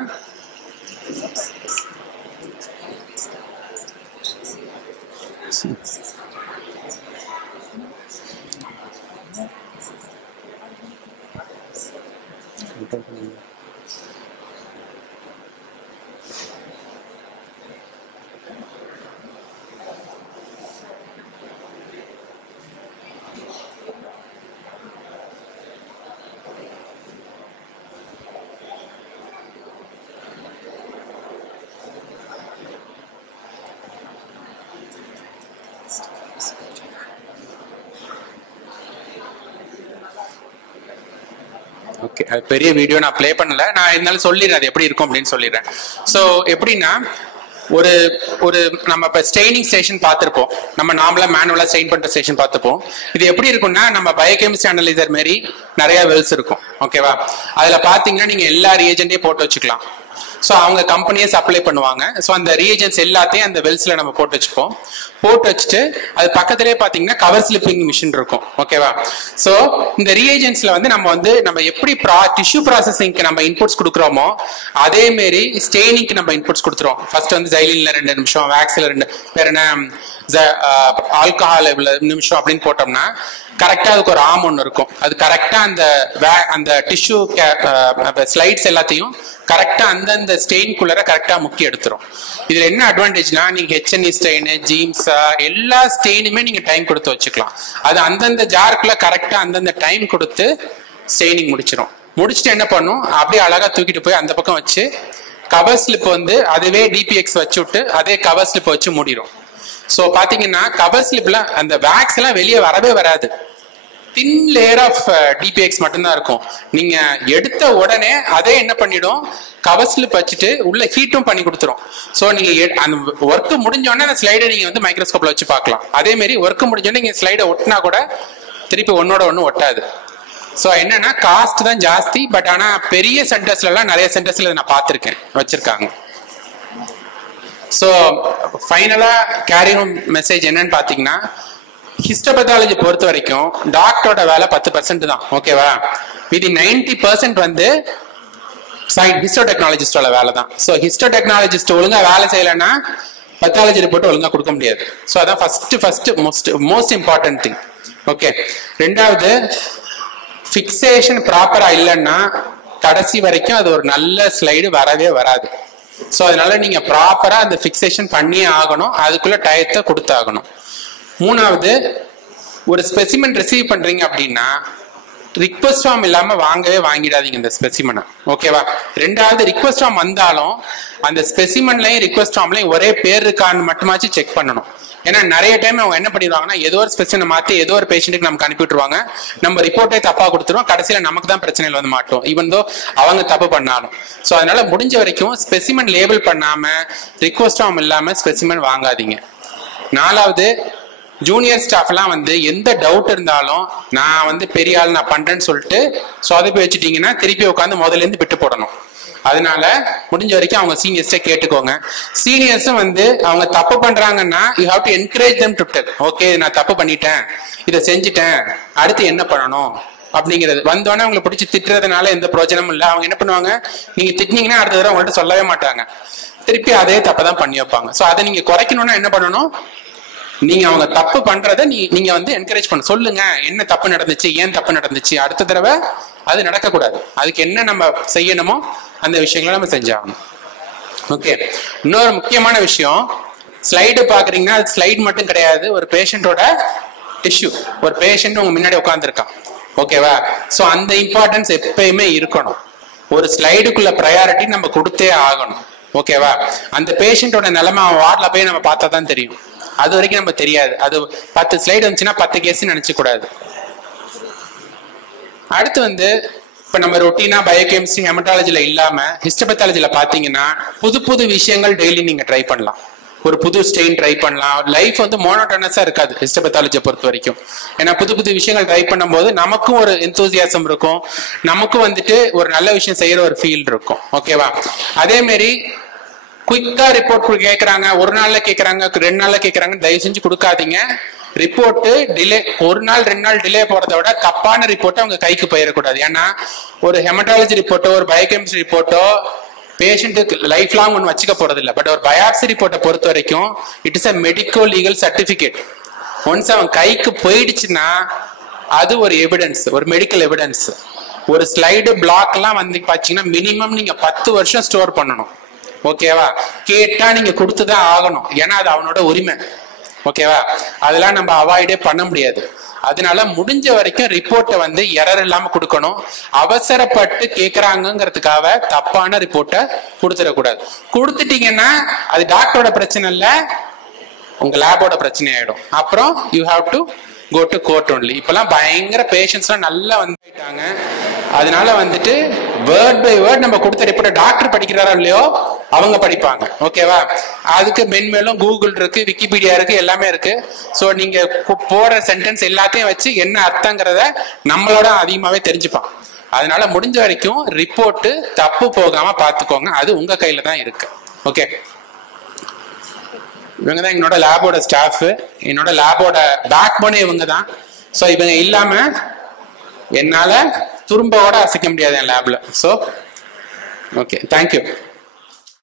ஓகே, அது பெரிய வீடியோ நான் ப்ளே பண்ணல, நான் இருந்தாலும் சொல்லிடுறேன் அது எப்படி இருக்கும் அப்படின்னு சொல்லிடுறேன். ஸோ எப்படின்னா ஒரு ஒரு நம்ம இப்போ ஸ்டெயினிங் ஸ்டேஷன் பார்த்துருப்போம், நம்ம நார்மலாக மேனுவலாக ஸ்டெயின் பண்ணுற ஸ்டேஷன் பார்த்துப்போம். இது எப்படி இருக்கும்னா நம்ம பயோகெமிஸ்ட்ரி அனலைசர் மாரி நிறைய வெல்ஸ் இருக்கும். ஓகேவா, அதில் பார்த்தீங்கன்னா நீங்கள் எல்லா ரியேஜென்ட்டையும் போட்டு வச்சுக்கலாம். ஸோ அவங்க கம்பெனியை சப்ளை பண்ணுவாங்க. ஸோ அந்த ரீஏஜென்ட்ஸ் எல்லாத்தையும் அந்த வெல்ஸ்ல நம்ம போட்டு வச்சுப்போம். போட்டு வச்சுட்டு அது பக்கத்திலே பார்த்தீங்கன்னா கவர் ஸ்லிப்பிங் மிஷின் இருக்கும். ஓகேவா, ஸோ இந்த ரீஏஜென்ட்ஸ்ல வந்து நம்ம எப்படி டிஷ்யூ ப்ராசஸிங்க்கு நம்ம இன்புட்ஸ் கொடுக்குறோமோ அதே மாரி ஸ்டெயினிங்க்கு நம்ம இன்புட்ஸ் கொடுத்துருவோம். ஃபர்ஸ்ட் வந்து ஜைலின்ல 2 நிமிஷம், வேக்ஸ்ல 2, வேற என்ன ஆல்கஹால் 2 நிமிஷம் அப்படின்னு போட்டோம்னா கரெக்டா அதுக்கு ஒரு ஆம் ஒன்று இருக்கும். அது கரெக்டா அந்த டிஷ்யூ ஸ்லைட்ஸ் எல்லாத்தையும் கரெக்டா அந்தந்த ஸ்டெயின்குள்ளர கரெக்டா முக்கி எடுத்துரும். இதுல என்ன அட்வான்டேஜ்னா நீங்க HNE ஸ்டெயின், ஜீம்ஸா எல்லா ஸ்டெயினுமே நீங்க டைம் கொடுத்து வச்சுக்கலாம். அது அந்தந்த ஜாருக்குள்ள கரெக்டா அந்தந்த டைம் கொடுத்து ஸ்டெயினிங் முடிச்சிடும். முடிச்சுட்டு என்ன பண்ணும், அப்படியே அழகா தூக்கிட்டு போய் அந்த பக்கம் வச்சு கவர் ஸ்லிப் வந்து அதுவே DPX வச்சு விட்டு அதே கவர் ஸ்லிப் வச்சு மூடிடும். ஸோ பாத்தீங்கன்னா கவர் ஸ்லிப்ல அந்த வேக்ஸ் எல்லாம் வெளியே வரவே வராது. தின் லேயர் ஆஃப் DPX மட்டும்தான் இருக்கும். நீங்க எடுத்த உடனே அதே என்ன பண்ணிடும், கவர் ஸ்லிப் வச்சுட்டு உள்ள ஹீட்டும் பண்ணி கொடுத்துரும். ஸோ நீங்க அந்த ஒர்க் முடிஞ்சோடனே அந்த ஸ்லைடை நீங்க வந்து மைக்ரோஸ்கோப்ல வச்சு பார்க்கலாம். அதே மாதிரி ஒர்க் முடிஞ்சோடனே நீங்க ஸ்லைடை ஒட்டினா கூட திருப்பி ஒன்னோட ஒன்று ஒட்டாது. ஸோ என்னன்னா காஸ்ட் தான் ஜாஸ்தி, பட் ஆனா பெரிய சென்டர்ஸ்ல எல்லாம் நிறைய சென்டர்ஸ்ல நான் பார்த்துருக்கேன் வச்சிருக்காங்க. ஸோ ஃபைனலா கேரி ஹோம் மெசேஜ் என்னன்னு பாத்தீங்கன்னா, ஹிஸ்டோபத்தாலஜி பொறுத்த வரைக்கும் டாக்டரோட வேலை 10% தான். ஓகேவா, இது 90% வந்து ஹிஸ்டோடெக்னாலஜிஸ்டோட வேலை தான். ஸோ ஹிஸ்டோடெக்னாலஜிஸ்ட் ஒழுங்கா வேலை செய்யலைன்னா பத்தாலஜி ரிப்போர்ட் ஒழுங்கா கொடுக்க முடியாது. ஸோ அதான் first most important thing. Okay, ரெண்டாவது ஃபிக்சேஷன் ப்ராப்பரா இல்லைன்னா கடைசி வரைக்கும் அது ஒரு நல்ல ஸ்லைடு வரவே வராது. ஸோ அதனால நீங்க ப்ராப்பரா அந்த ஃபிக்சேஷன் பண்ணியே ஆகணும், அதுக்குள்ள டயத்தை கொடுத்தாகணும். மூணாவது, ஒரு ஸ்பெசிமென் ரிசீவ் பண்றீங்க அப்படின்னா ரிக்வெஸ்ட் ஃபார்ம் இல்லாம வாங்கிடாதீங்க இந்த ஸ்பெசிமனை. ஓகேவா, ரெண்டாவது ரிக்வெஸ்ட் ஃபார்ம் வந்தாலும் அந்த ஸ்பெசிமன்லையும் ரிக்வெஸ்ட் ஃபார்ம்லையும் ஒரே பேர் இருக்கான்னு மட்டுமாச்சு செக் பண்ணணும். ஏன்னா நிறைய டைம் அவங்க என்ன பண்ணிடுவாங்கன்னா ஏதோ ஒரு ஸ்பெசிமனை மாத்தி ஏதோ ஒரு பேஷண்ட்டுக்கு நமக்கு அனுப்பி விட்டுருவாங்க, நம்ம ரிப்போர்ட்டே தப்பா கொடுத்துருவோம், கடைசியில நமக்கு தான் பிரச்சனைகள் வந்து மாட்டோம், ஈவன் தோ அவங்க தப்பு பண்ணாலும். ஸோ அதனால முடிஞ்ச வரைக்கும் ஸ்பெசிமன் லேபிள் பண்ணாம ரிக்வெஸ்ட் ஃபார்ம் இல்லாம ஸ்பெசிமன் வாங்காதீங்க. நாலாவது, ஜூனியர் ஸ்டாஃப் எல்லாம் வந்து எந்த டவுட் இருந்தாலும் நான் வந்து பெரிய ஆள் நான் பண்றேன்னு சொல்லிட்டு சொதப்பி வச்சுட்டீங்கன்னா திருப்பி உட்காந்து முதல்ல இருந்து விட்டு போடணும். அதனால முடிஞ்ச வரைக்கும் அவங்க சீனியர்ஸ்ட கேட்டுக்கோங்க. சீனியர்ஸும் வந்து அவங்க தப்பு பண்றாங்கன்னா you have to encourage them to tell, okay நான் தப்பு பண்ணிட்டேன், இதை செஞ்சுட்டேன், அடுத்து என்ன பண்ணணும் அப்படிங்கிறது. வந்தோடனே அவங்களை பிடிச்சி திட்டுறதுனால எந்த பிரயோஜனமும் இல்லை. அவங்க என்ன பண்ணுவாங்க, நீங்க திட்டினீங்கன்னா அடுத்த தடவை அவங்கள்ட்ட சொல்லவே மாட்டாங்க, திருப்பி அதே தப்பை பண்ணி வைப்பாங்க. ஸோ அதை நீங்க குறைக்கணும்னா என்ன பண்ணணும், நீங்க அவங்க தப்பு பண்றதை நீங்க வந்து என்கரேஜ் பண்ண சொல்லுங்க, என்ன தப்பு நடந்துச்சு, ஏன் தப்பு நடந்துச்சு, அடுத்த தடவை அது நடக்கக்கூடாது, அதுக்கு என்ன நம்ம செய்யணுமோ அந்த விஷயங்களை நம்ம செஞ்சாகணும். ஓகே, இன்னொரு முக்கியமான விஷயம், ஸ்லைடு பாக்குறீங்கன்னா அது ஸ்லைடு மட்டும் கிடையாது, ஒரு பேஷண்டோட டிஷ்யூ. ஒரு பேஷண்ட் உங்க முன்னாடி உட்காந்துருக்கான். ஓகேவா, ஸோ அந்த இம்பார்ட்டன்ஸ் எப்பயுமே இருக்கணும். ஒரு ஸ்லைடுக்குள்ள ப்ரையாரிட்டி நம்ம கொடுத்தே ஆகணும். ஓகேவா, அந்த பேஷண்டோட நிலைமை வார்டில் போய் நம்ம பார்த்தா தான் தெரியும், அது வரைக்கும் நம்ம தெரியாது. அது 10 ஸ்லைடு வந்துச்சுன்னா 10 கேஸ் நினைச்சு கூடாது. அடுத்து வந்து இப்ப நம்ம ரொட்டீனா பயோகெமிஸ்ட்ரி ஹெமட்டாலஜில இல்லாம ஹிஸ்டோபத்தாலஜில பாத்தீங்கன்னா புது புது விஷயங்கள் டெய்லி நீங்க ட்ரை பண்ணலாம். ஒரு புது ஸ்டெயின் ட்ரை பண்ணலாம். லைஃப் வந்து மோனோட்டோனஸா இருக்காது ஹிஸ்டோபேத்தாலஜியை பொறுத்த வரைக்கும். ஏன்னா புது புது விஷயங்கள் ட்ரை பண்ணும்போது நமக்கும் ஒரு எந்தூசியாசம் இருக்கும், நமக்கும் வந்துட்டு ஒரு நல்ல விஷயம் செய்யற ஒரு ஃபீல் இருக்கும். ஓகேவா? அதே மாதிரி குயிக்கா ரிப்போர்ட் கேட்கறாங்க, ஒரு நாள்ல கேட்கறாங்க, 2 நாள்ல கேட்கறாங்க, தயவு செஞ்சு கொடுக்காதீங்க. ரிப்போர்ட் டிலே, 1 நாள் 2 நாள் டிலே போறதை விட தப்பான ரிப்போர்ட்டை அவங்க கைக்கு போயிடக்கூடாது. ஏன்னா ஒரு ஹெமட்டாலஜி ரிப்போர்ட்டோ ஒரு பயோகெமிஸ்ட்ரி ரிப்போர்ட்டோ பேஷண்ட்டுக்கு லைஃப் லாங் ஒன்று வச்சுக்க போறது இல்லை. பட் ஒரு பயாப்சி ரிப்போர்ட்டை பொறுத்த வரைக்கும் it is a medico legal certificate. Once அவன் கைக்கு போயிடுச்சுன்னா அது ஒரு எவிடன்ஸ், ஒரு மெடிக்கல் எவிடன்ஸ். ஒரு ஸ்லைடு பிளாக் எல்லாம் வந்து பாத்தீங்கன்னா மினிமம் நீங்க 10 வருஷம் ஸ்டோர் பண்ணணும். ஓகேவா? கேட்டா நீங்க கொடுத்துதான் ஆகணும், ஏன்னா அது அவனோட உரிமை. ஓகேவா? அதெல்லாம் நம்ம அவாய்டே பண்ண முடியாது. அதனால முடிஞ்ச வரைக்கும் ரிப்போர்ட்டை வந்து எரர் இல்லாம கொடுக்கணும். அவசரப்பட்டு கேட்கறாங்கிறதுக்காக தப்பான ரிப்போர்ட்டை கொடுத்துடக்கூடாது. கொடுத்துட்டீங்கன்னா அது டாக்டரோட பிரச்சனை இல்ல, உங்க லேபோட பிரச்சனை ஆயிடும். அப்புறம் you have to go to court only. இப்பெல்லாம் பயங்கர பேஷன்ஸ்லாம் நல்லா வந்துட்டாங்க. அதனால வந்துட்டு வேர்ட் பை வேர்ட் நம்ம கொடுத்த ரிப்போர்ட் டாக்டர் படிக்கிறாரோ இல்லையோ அவங்க படிப்பாங்க. ஓகேவா? அதுக்கு மென்மேலும் கூகுள் இருக்கு, விக்கிபீடியா இருக்கு, எல்லாமே இருக்கு. ஸோ நீங்க போற சென்டென்ஸ் எல்லாத்தையும் வச்சு என்ன அர்த்தங்கிறத நம்மளோட அதிகமாவே தெரிஞ்சுப்பான். அதனால முடிஞ்ச வரைக்கும் ரிப்போர்ட் தப்பு போகாம பாத்துக்கோங்க, அது உங்க கையில தான் இருக்கு. ஓகே, இவங்க தான் என்னோட லேபோட ஸ்டாஃப், என்னோட லேபோட பேக் போனே இவங்க தான். ஸோ இவங்க இல்லாம என்னால துரும்போட அசைக்க முடியாது என் லேப்ல. So okay, thank you.